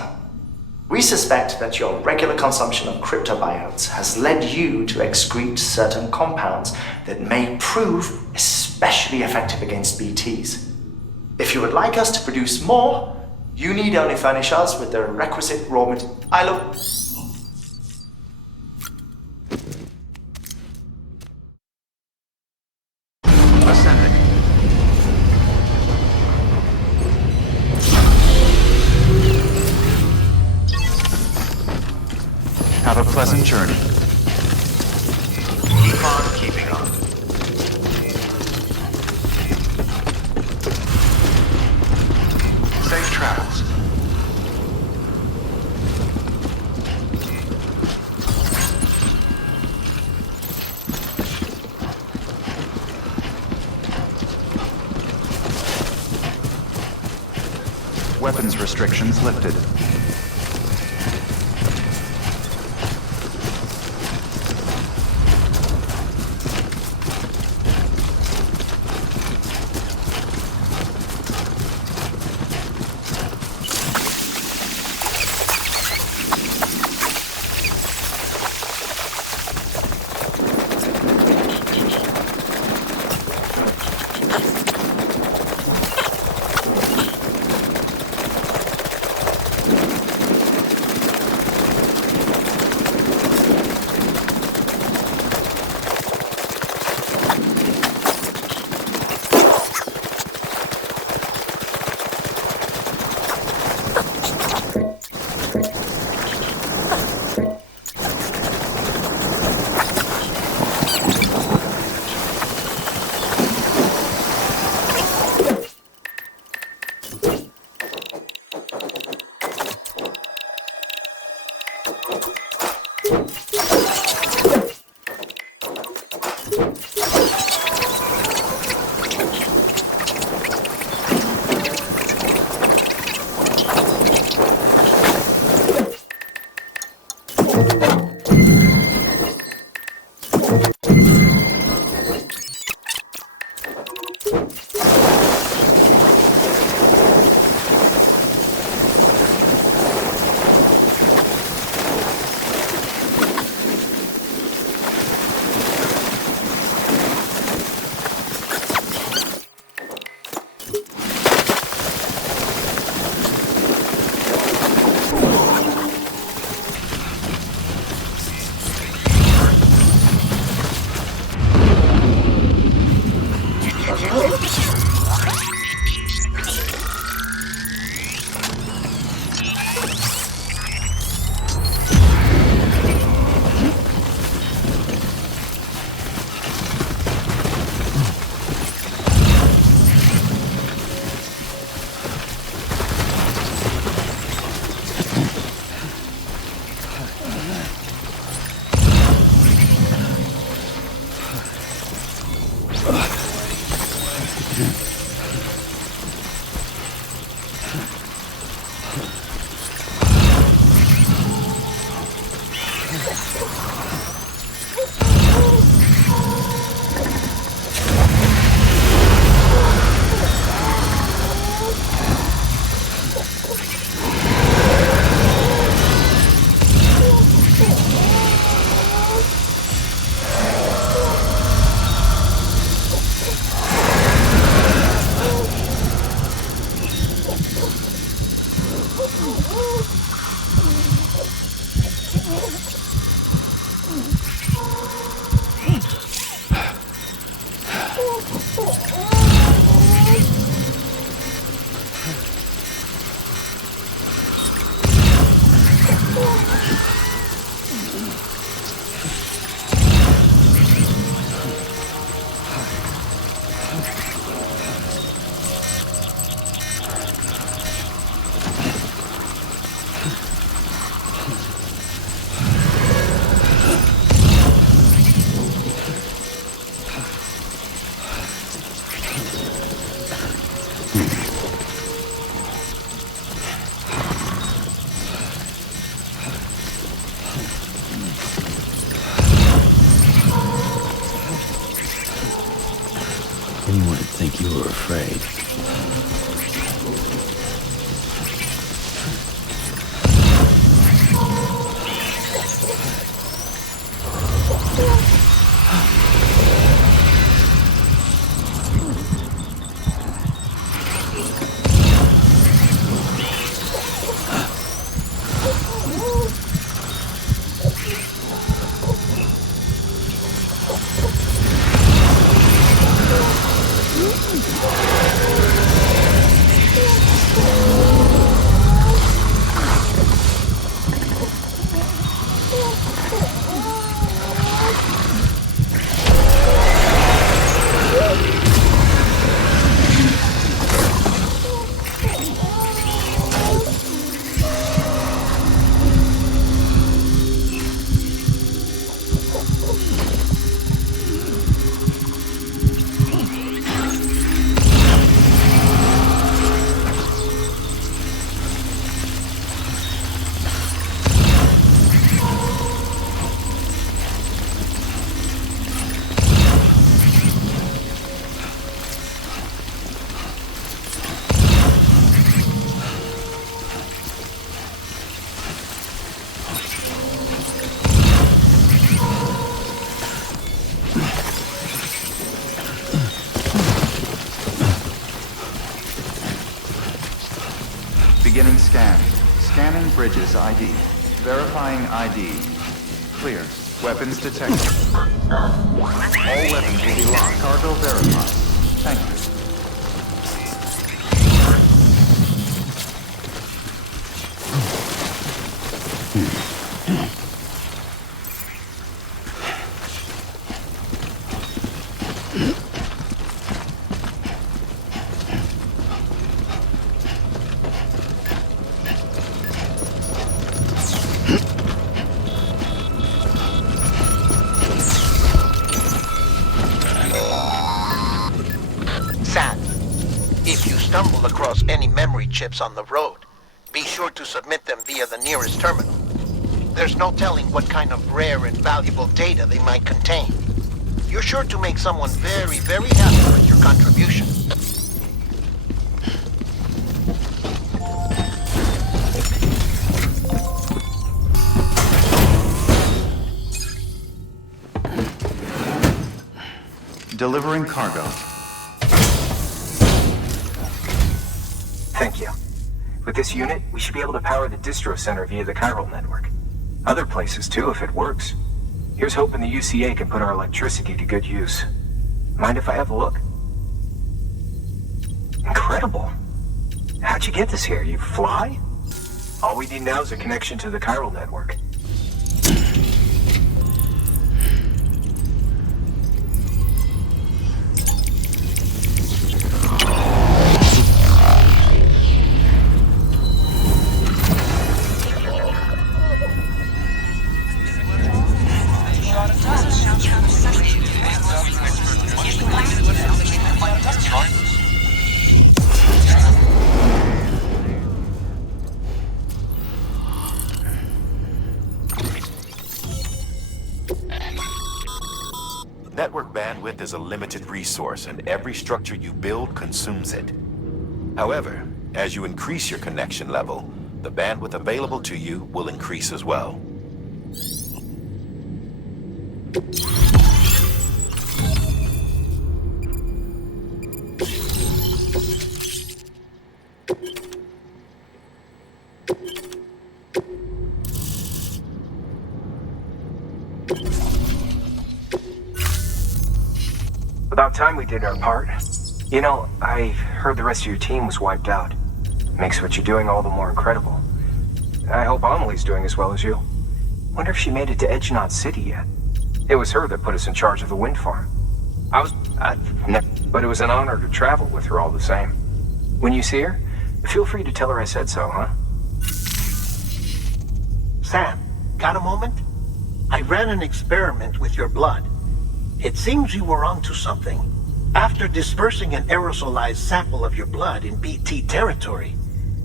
We suspect that your regular consumption of cryptobiotes has led you to excrete certain compounds that may prove especially effective against BTs. If you would like us to produce more, you need only furnish us with the requisite raw material. Ascending. Have a pleasant journey. Keep on keeping on. Safe travels. Weapons restrictions lifted. You were afraid. Beginning scan. Scanning Bridges ID. Verifying ID. Clear. Weapons detected. All weapons will be locked. Cargo verified. Thank you. If you stumble across any memory chips on the road, be sure to submit them via the nearest terminal. There's no telling what kind of rare and valuable data they might contain. You're sure to make someone very, very happy with your contribution. Delivering cargo. Thank you. With this unit, we should be able to power the distro center via the chiral network. Other places too, if it works. Here's hoping the UCA can put our electricity to good use. Mind if I have a look? Incredible. How'd you get this here? You fly? All we need now is a connection to the chiral network. Network bandwidth is a limited resource, and every structure you build consumes it. However, as you increase your connection level, the bandwidth available to you will increase as well. About time we did our part. You know, I heard the rest of your team was wiped out. Makes what you're doing all the more incredible. I hope Amelie's doing as well as you. Wonder if she made it to Edgenot City yet. It was her that put us in charge of the wind farm. But it was an honor to travel with her all the same. When you see her, feel free to tell her I said so, huh? Sam, got a moment? I ran an experiment with your blood. It seems you were onto something. After dispersing an aerosolized sample of your blood in BT territory,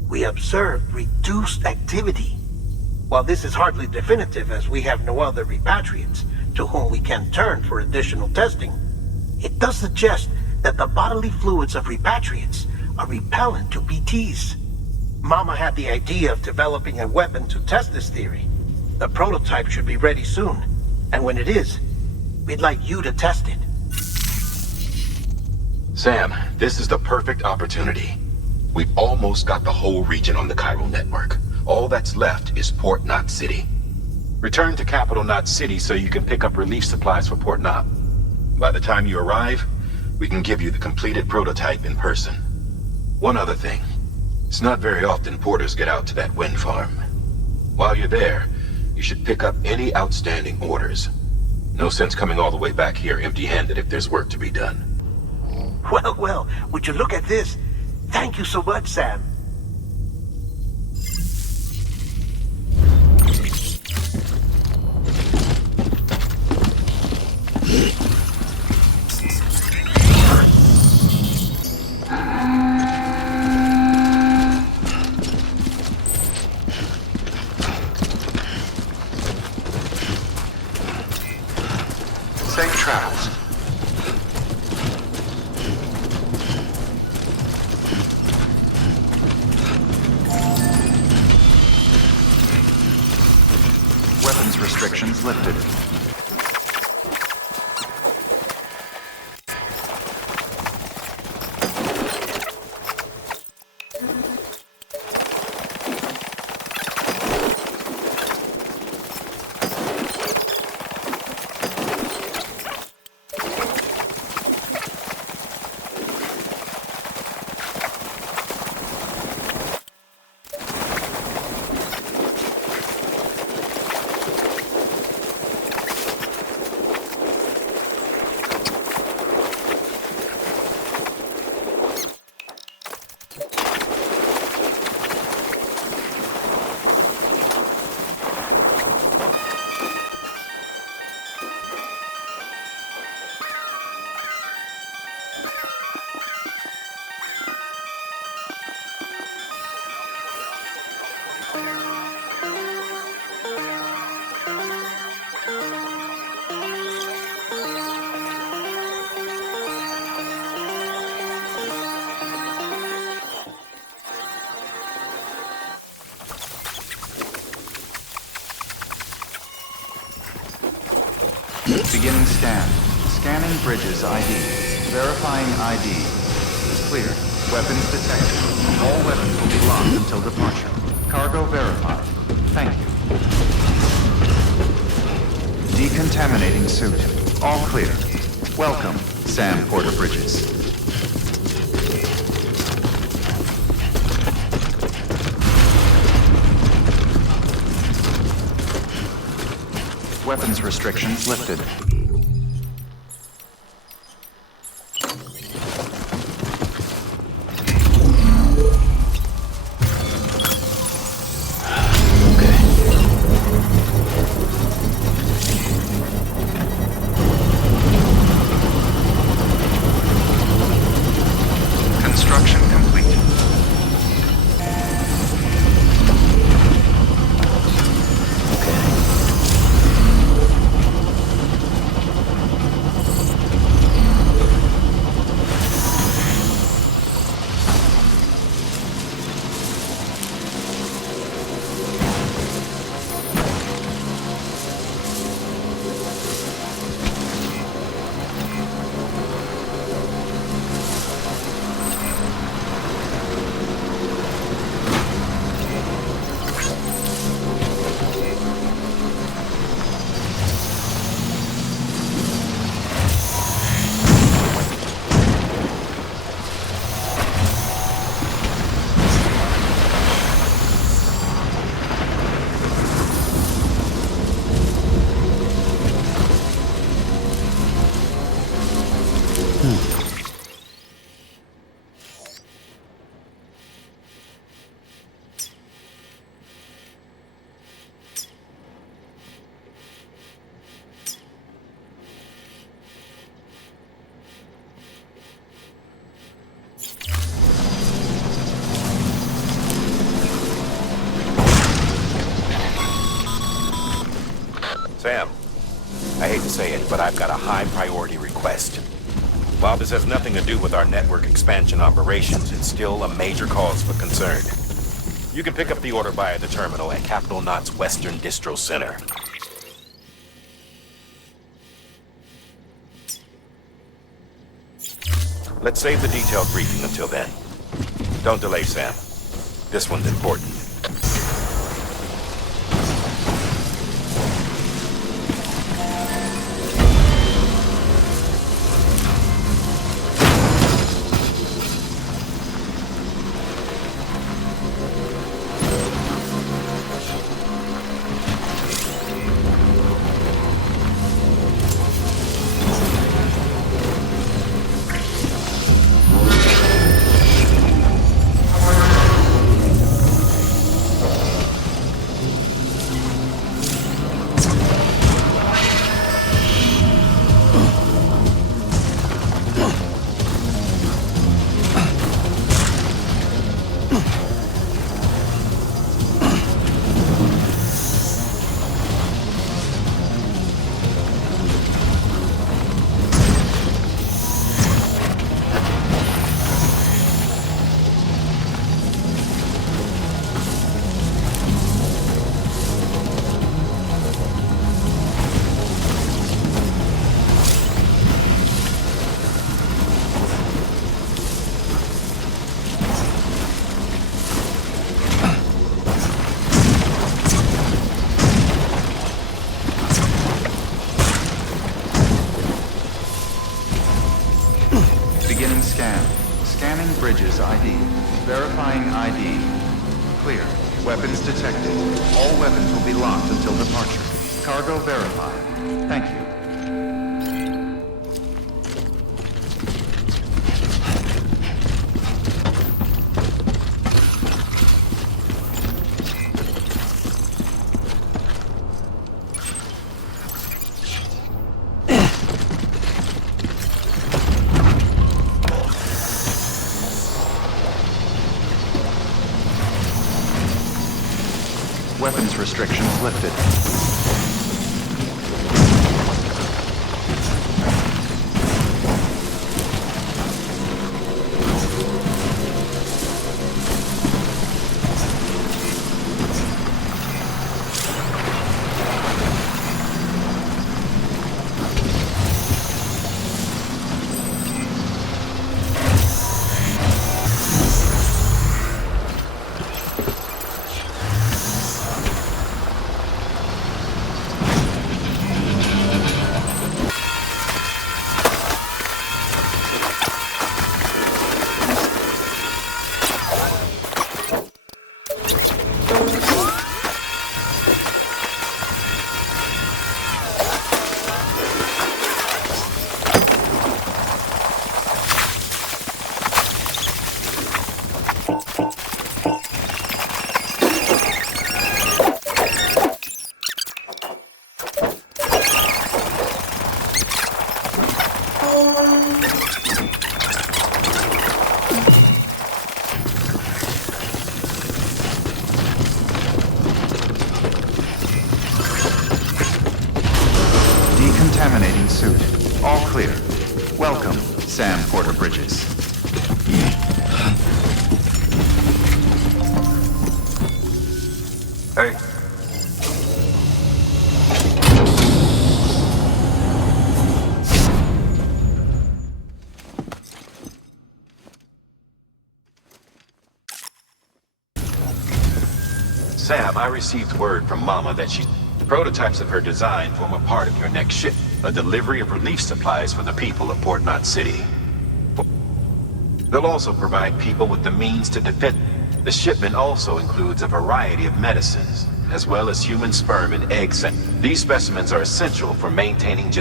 we observed reduced activity. While this is hardly definitive, as we have no other repatriates to whom we can turn for additional testing, it does suggest that the bodily fluids of repatriates are repellent to BTs. Mama had the idea of developing a weapon to test this theory. The prototype should be ready soon, and when it is, we'd like you to test it. Sam, this is the perfect opportunity. We've almost got the whole region on the chiral network. All that's left is Port Knot City. Return to Capital Knot City so you can pick up relief supplies for Port Knot. By the time you arrive, we can give you the completed prototype in person. One other thing. It's not very often porters get out to that wind farm. While you're there, you should pick up any outstanding orders. No sense coming all the way back here empty-handed if there's work to be done. Well, would you look at this? Thank you so much, Sam. Safe travels. Weapons restrictions lifted. Beginning scan. Scanning bridges ID. Verifying ID. Clear. Weapons detected. All weapons will be locked until departure. Cargo verified. Thank you. Decontaminating suit. All clear. Welcome, Sam Porter Bridges. Weapons restrictions lifted. Construction complete. Sam, I hate to say it, but I've got a high priority request. While this has nothing to do with our network expansion operations, it's still a major cause for concern. You can pick up the order via the terminal at Capital Knot's Western Distro Center. Let's save the detailed briefing until then. Don't delay, Sam. This one's important. Beginning scan. Scanning Bridges ID. Verifying ID. Clear. Weapons detected. All weapons will be locked until departure. Cargo verified. Thank you. Weapons restrictions lifted. Decontaminating suit. All clear. Welcome, Sam Porter Bridges. Hey. Sam, I received word from Mama that prototypes of her design form a part of your next ship, a delivery of relief supplies for the people of Port Knot City. They'll also provide people with the means to defend. The shipment also includes a variety of medicines, as well as human sperm and eggs. These specimens are essential for maintaining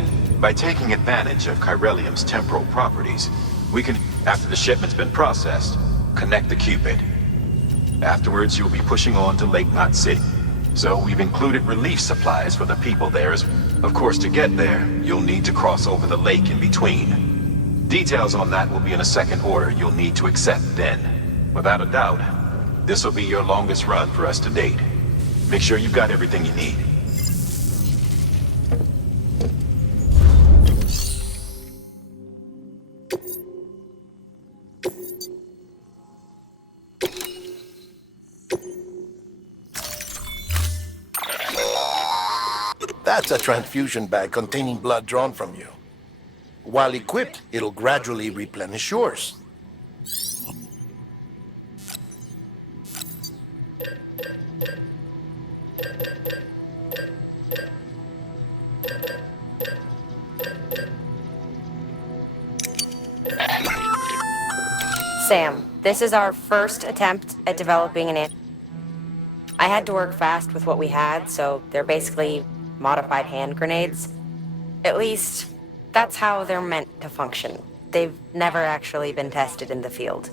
By taking advantage of chiralium's temporal properties, we can, after the shipment's been processed, connect the Cupid. Afterwards, you'll be pushing on to Lake Knot City. So we've included relief supplies for the people there as well. Of course, to get there, you'll need to cross over the lake in between. Details on that will be in a second order you'll need to accept then. Without a doubt, this will be your longest run for us to date. Make sure you've got everything you need. That's a transfusion bag containing blood drawn from you. While equipped, it'll gradually replenish yours. Sam, this is our first attempt at developing an I had to work fast with what we had, so they're basically modified hand grenades. At least, that's how they're meant to function. They've never actually been tested in the field.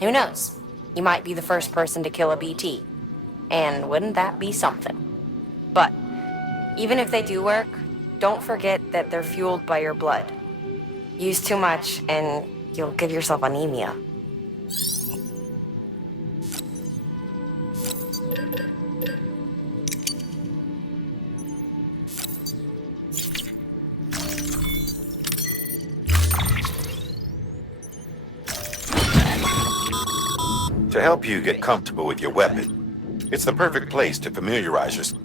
Who knows? You might be the first person to kill a BT. And wouldn't that be something? But, even if they do work, don't forget that they're fueled by your blood. Use too much, and you'll give yourself anemia. To help you get comfortable with your weapon, it's the perfect place to familiarize yourself.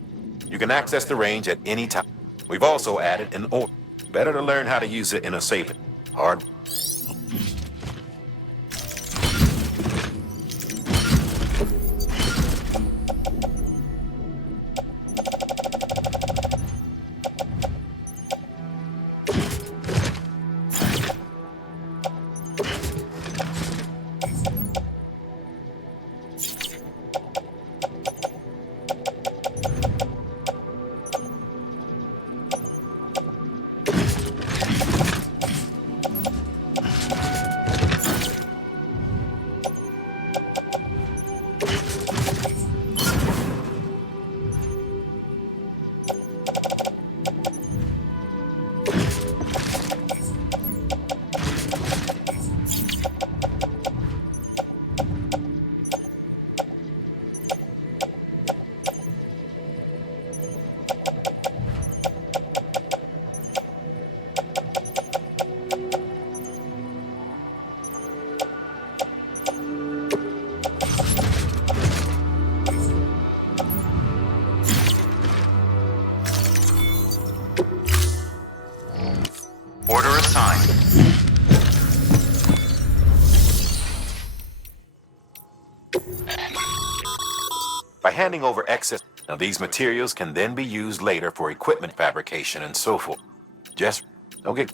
You can access the range at any time. We've also added an order. Better to learn how to use it in a safe, hard. Order assigned. By handing over excess, now these materials can then be used later for equipment fabrication and so forth. Just don't get...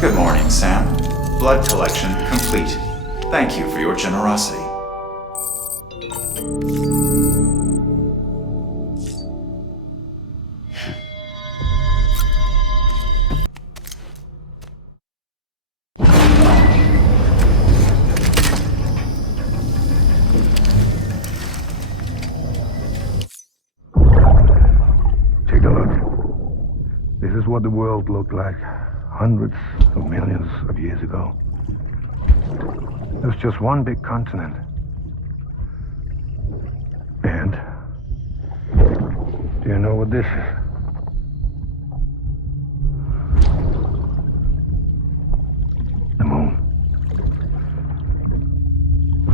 Good morning, Sam. Blood collection complete. Thank you for your generosity. Take a look. This is what the world looked like hundreds of millions of years ago. It was just one big continent. And do you know what this is? The moon.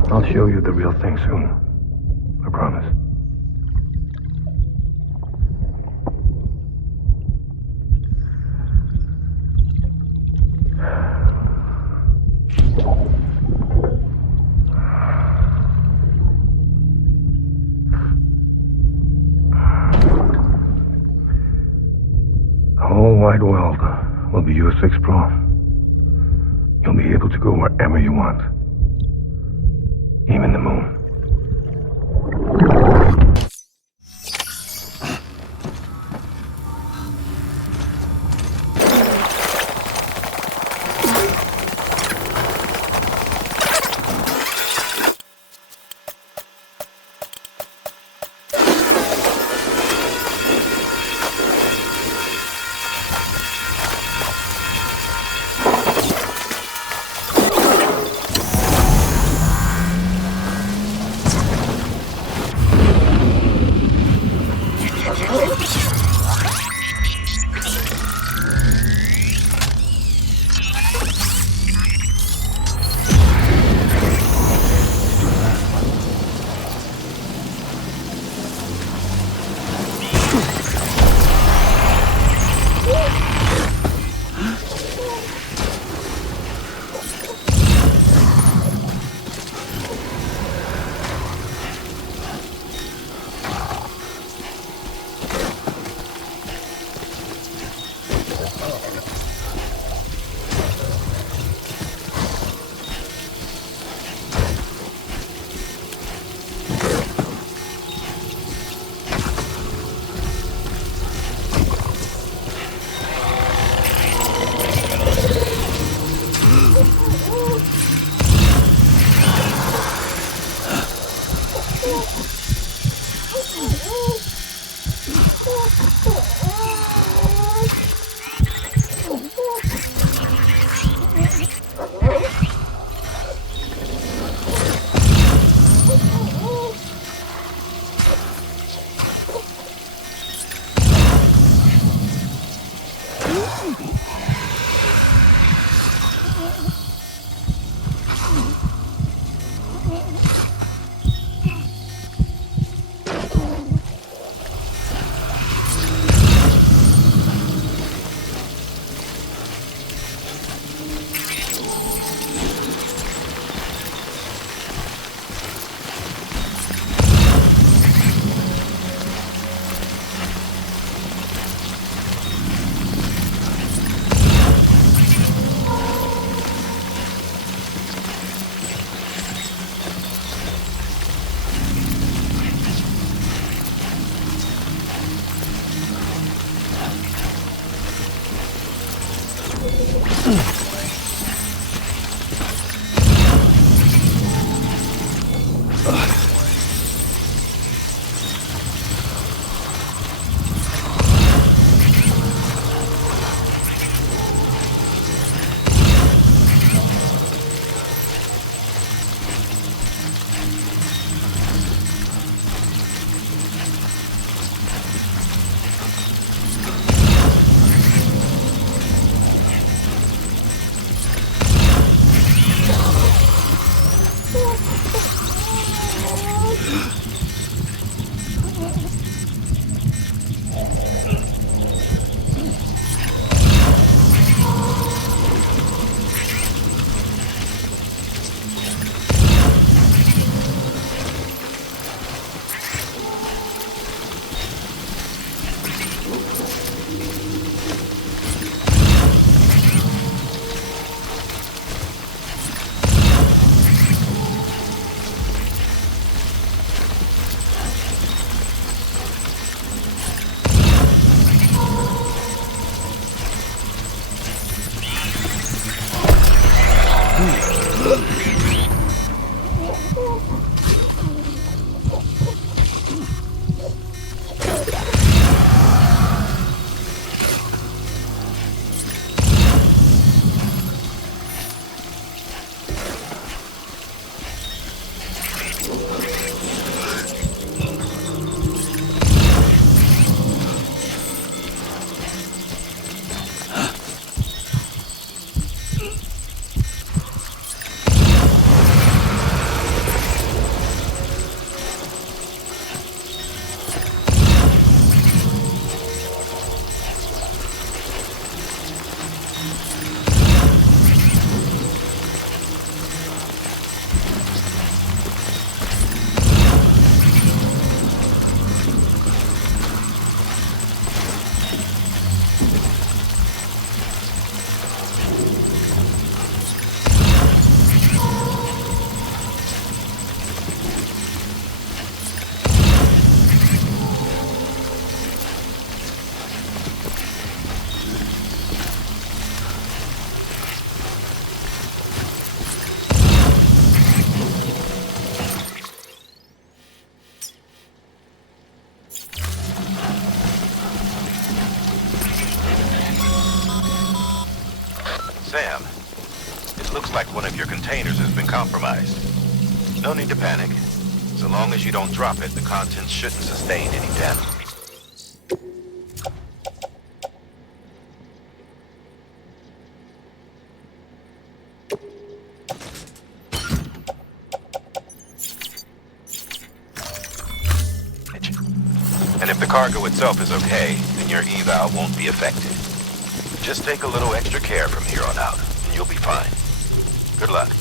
I'll show you the real thing soon. I promise. The whole wide world will be yours to explore. You'll be able to go wherever you want. Even the moon. Sam, it looks like one of your containers has been compromised. No need to panic. So long as you don't drop it, the contents shouldn't sustain any damage. And if the cargo itself is okay, then your eval won't be affected. Just take a little extra care from here on out, and you'll be fine. Good luck.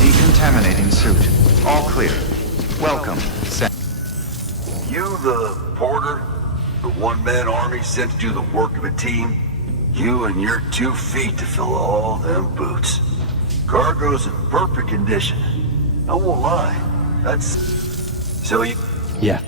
Decontaminating suit. All clear. Welcome, Sam. You the porter? The one-man army sent to do the work of a team? You and your 2 feet to fill all them boots. Cargo's in perfect condition. I won't lie. That's... So you... Yeah.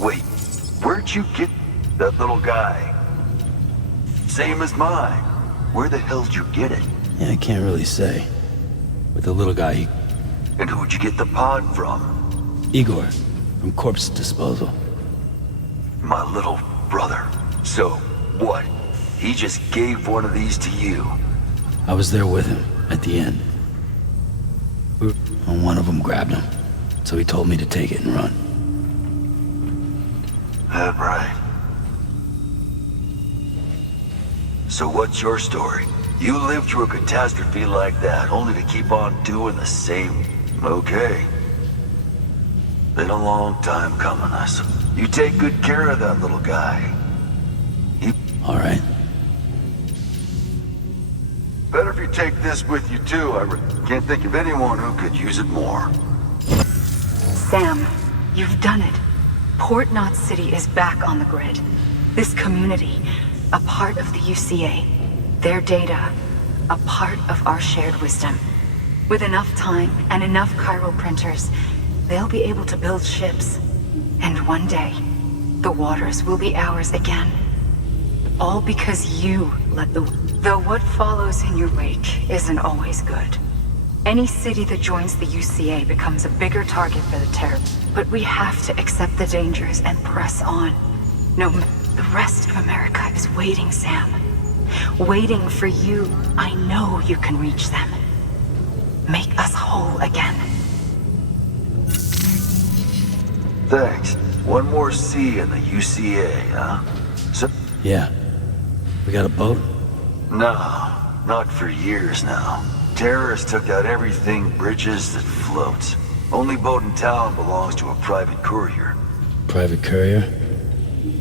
Wait, where'd you get that little guy? Same as mine. Where the hell did you get it? Yeah, I can't really say. With the little guy, he... And who'd you get the pod from? Igor, from Corpse Disposal. My little brother. So, what? He just gave one of these to you? I was there with him, at the end. And one of them grabbed him, so he told me to take it and run. That right. So what's your story? You lived through a catastrophe like that, only to keep on doing the same... Okay. Been a long time coming, I suppose. You take good care of that little guy. All right. Better if you take this with you too. I can't think of anyone who could use it more. Sam, you've done it. Port Knot City is back on the grid. This community, a part of the UCA. Their data, a part of our shared wisdom. With enough time and enough chiral printers, they'll be able to build ships. And one day, the waters will be ours again. All because you let the... Though what follows in your wake isn't always good. Any city that joins the UCA becomes a bigger target for the terror. But we have to accept the dangers and press on. No, the rest of America is waiting, Sam. Waiting for you. I know you can reach them. Make us whole again. Thanks. One more C in the UCA, huh? Yeah. We got a boat? No, not for years now. Terrorists took out everything Bridges that floats. Only boat in town belongs to a private courier. Private courier?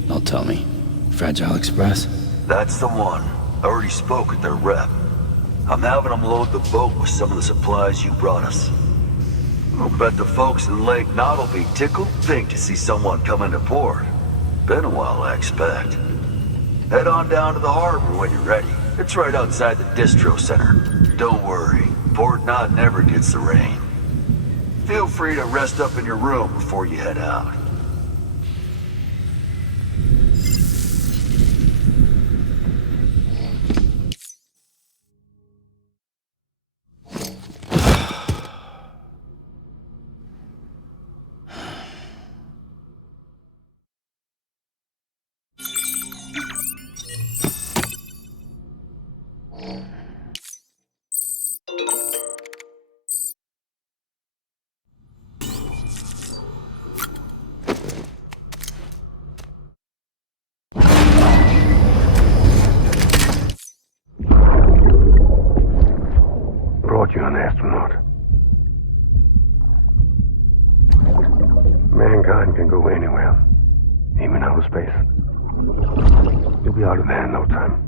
Don't tell me. Fragile Express? That's the one. I already spoke with their rep. I'm having them load the boat with some of the supplies you brought us. I'll bet the folks in Lake Knot will be tickled pink to see someone come into port. Been a while, I expect. Head on down to the harbor when you're ready. It's right outside the distro center. Don't worry, Port Knot never gets the rain. Feel free to rest up in your room before you head out. Brought you an astronaut. Mankind can go anywhere, even outer space. You'll be out of there in no time.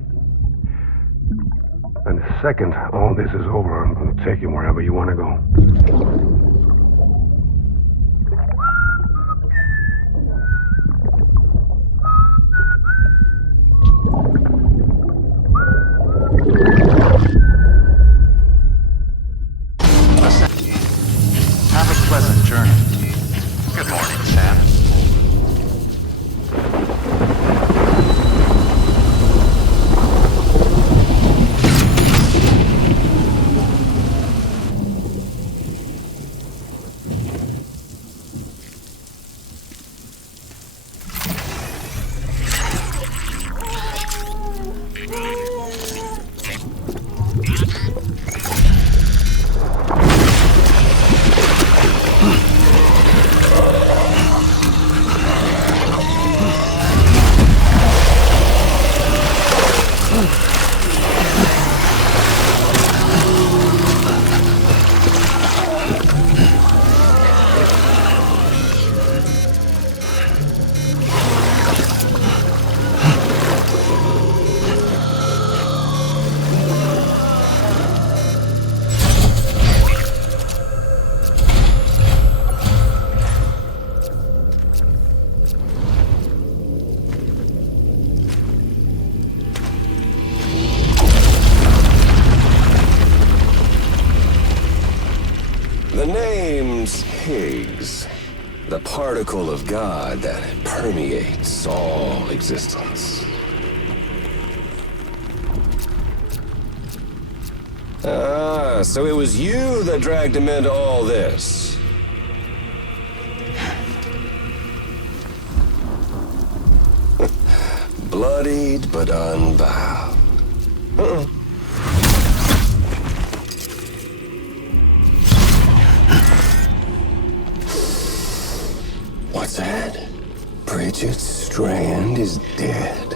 And the second all this is over, I'm going to take you wherever you want to go. Have a pleasant journey. Good morning, Sam. The name's Higgs, the particle of God that permeates all existence. Ah, so it was you that dragged him into all this. Bloodied but unbowed. What's that? Bridget Strand is dead.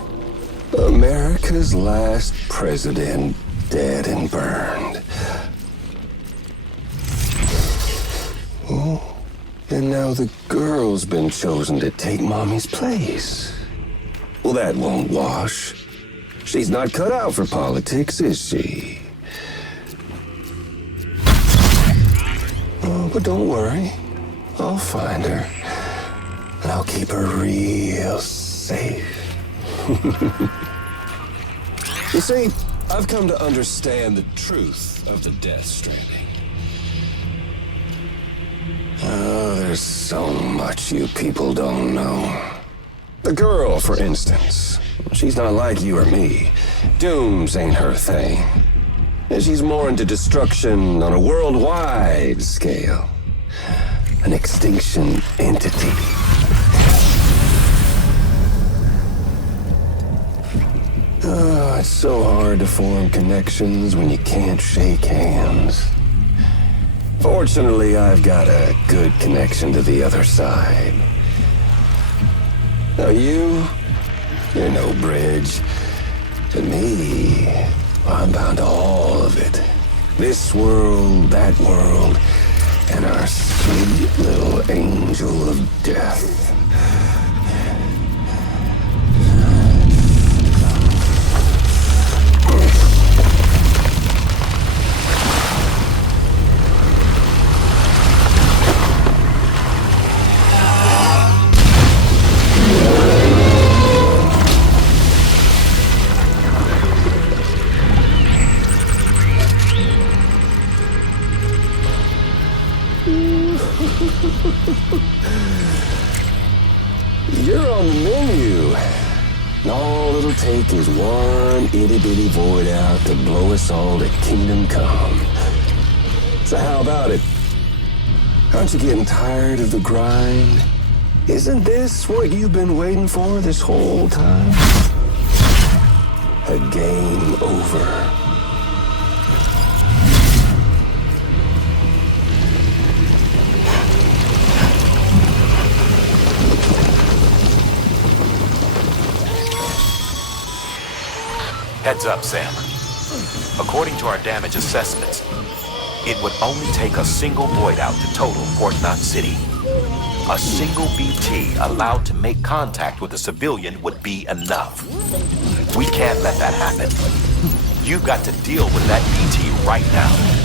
America's last president dead and burned. Oh, and now the girl's been chosen to take Mommy's place. Well, that won't wash. She's not cut out for politics, is she? Oh, but don't worry. I'll find her. And I'll keep her real safe. You see, I've come to understand the truth of the Death Stranding. Oh, there's so much you people don't know. The girl, for instance, she's not like you or me. Dooms ain't her thing. And she's more into destruction on a worldwide scale. An extinction entity. Oh, it's so hard to form connections when you can't shake hands. Fortunately, I've got a good connection to the other side. Now you're no bridge. To me, I'm bound to all of it. This world, that world, and our sweet little angel of death. You're on the menu. All it'll take is one itty-bitty void out to blow us all to kingdom come. So how about it? Aren't you getting tired of the grind? Isn't this what you've been waiting for this whole time? A game over. Heads up, Sam. According to our damage assessments, it would only take a single void out to total Port Knot City. A single BT allowed to make contact with a civilian would be enough. We can't let that happen. You've got to deal with that BT right now.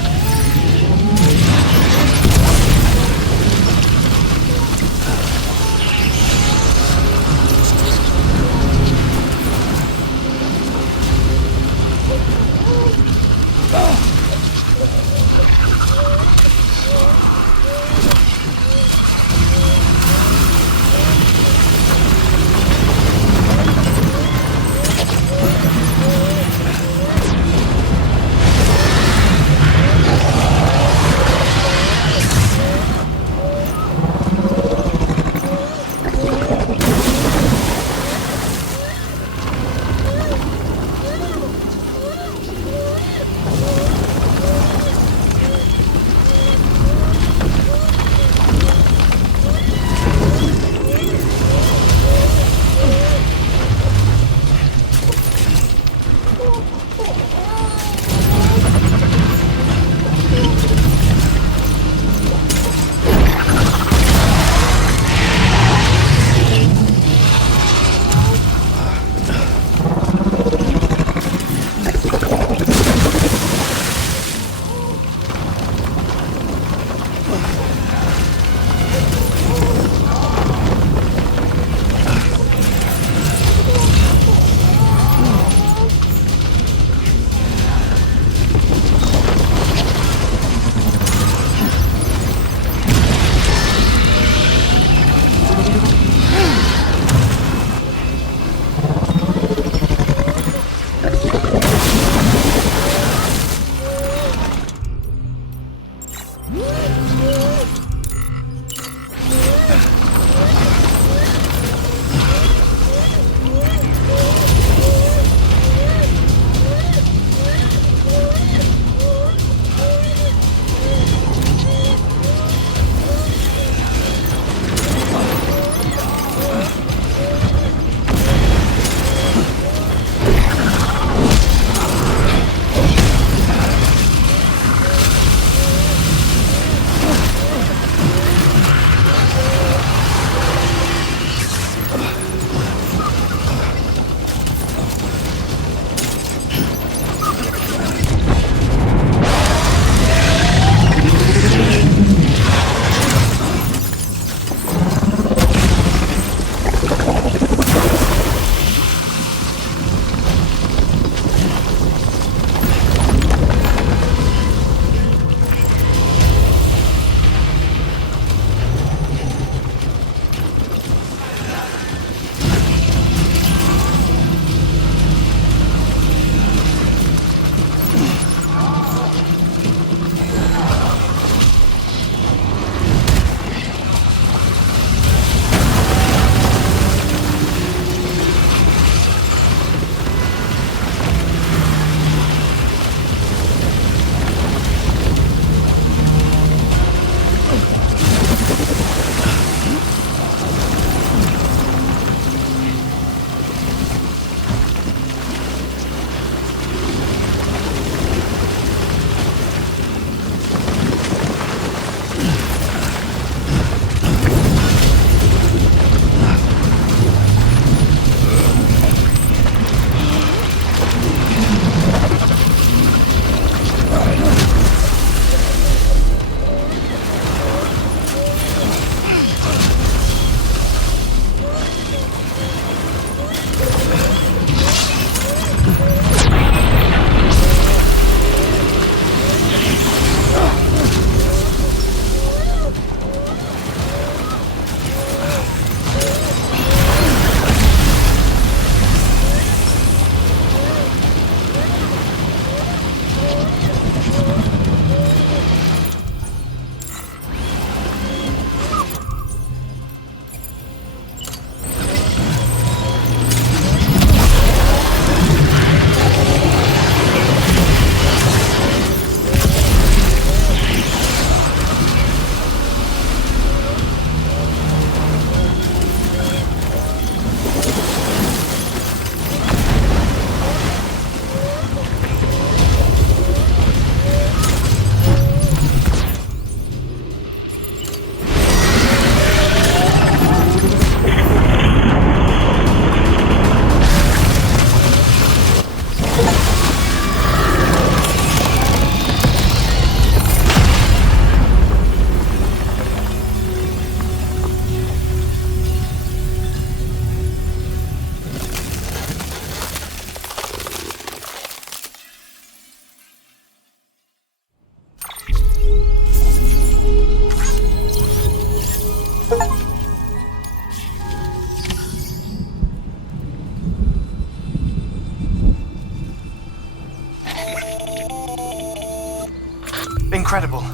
Incredible.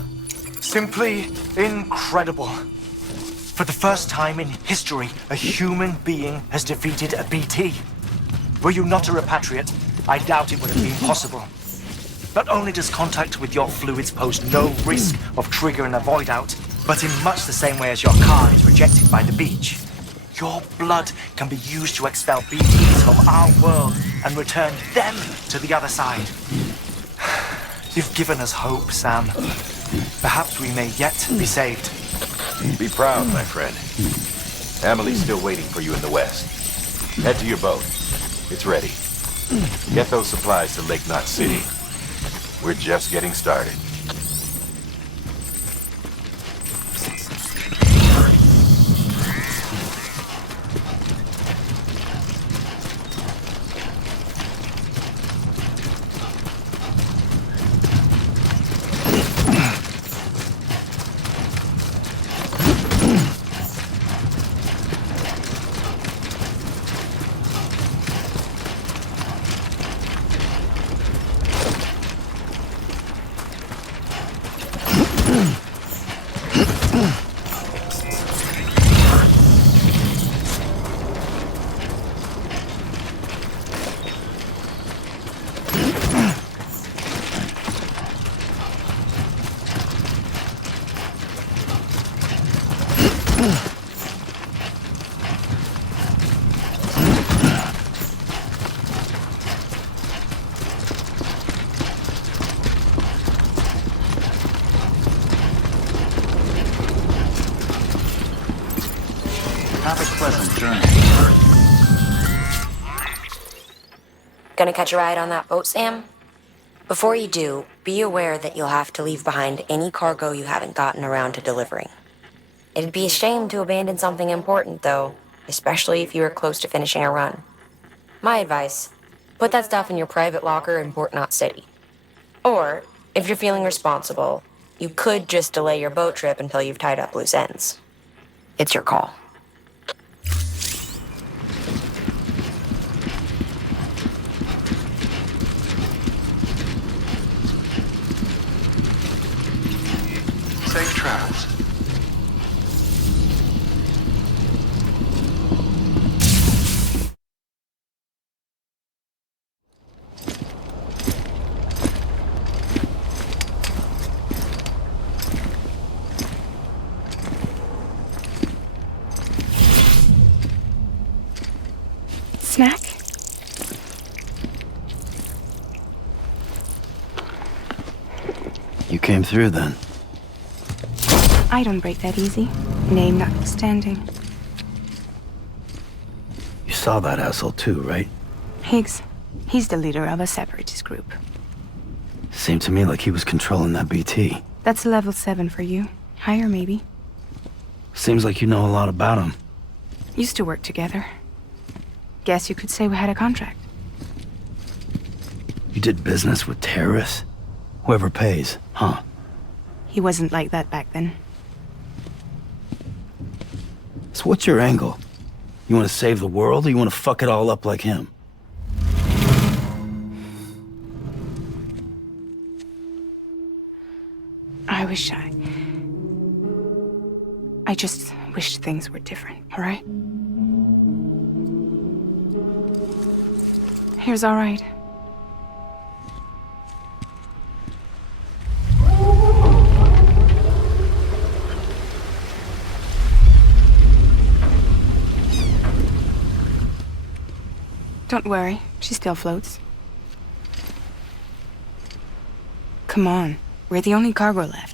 Simply incredible. For the first time in history, a human being has defeated a BT. Were you not a repatriate, I doubt it would have been possible. Not only does contact with your fluids pose no risk of triggering a void out, but in much the same way as your car is rejected by the beach, your blood can be used to expel BTs from our world and return them to the other side. You've given us hope, Sam. Perhaps we may yet be saved. Be proud, my friend. Amelie's still waiting for you in the west. Head to your boat. It's ready. Get those supplies to Lake Knot City. We're just getting started. Have a pleasant journey. Gonna catch a ride on that boat, Sam? Before you do, be aware that you'll have to leave behind any cargo you haven't gotten around to delivering. It'd be a shame to abandon something important, though, especially if you were close to finishing a run. My advice, put that stuff in your private locker in Port Knot City. Or, if you're feeling responsible, you could just delay your boat trip until you've tied up loose ends. It's your call. Safe travels. Snack? You came through then. I don't break that easy. Name notwithstanding. You saw that asshole too, right? Higgs. He's the leader of a separatist group. Seemed to me like he was controlling that BT. That's level 7 for you. Higher, maybe. Seems like you know a lot about him. Used to work together. Guess you could say we had a contract. You did business with terrorists? Whoever pays, huh? He wasn't like that back then. So what's your angle? You want to save the world, or you want to fuck it all up like him? I just wished things were different, all right? Here's all right. Don't worry, she still floats. Come on, we're the only cargo left.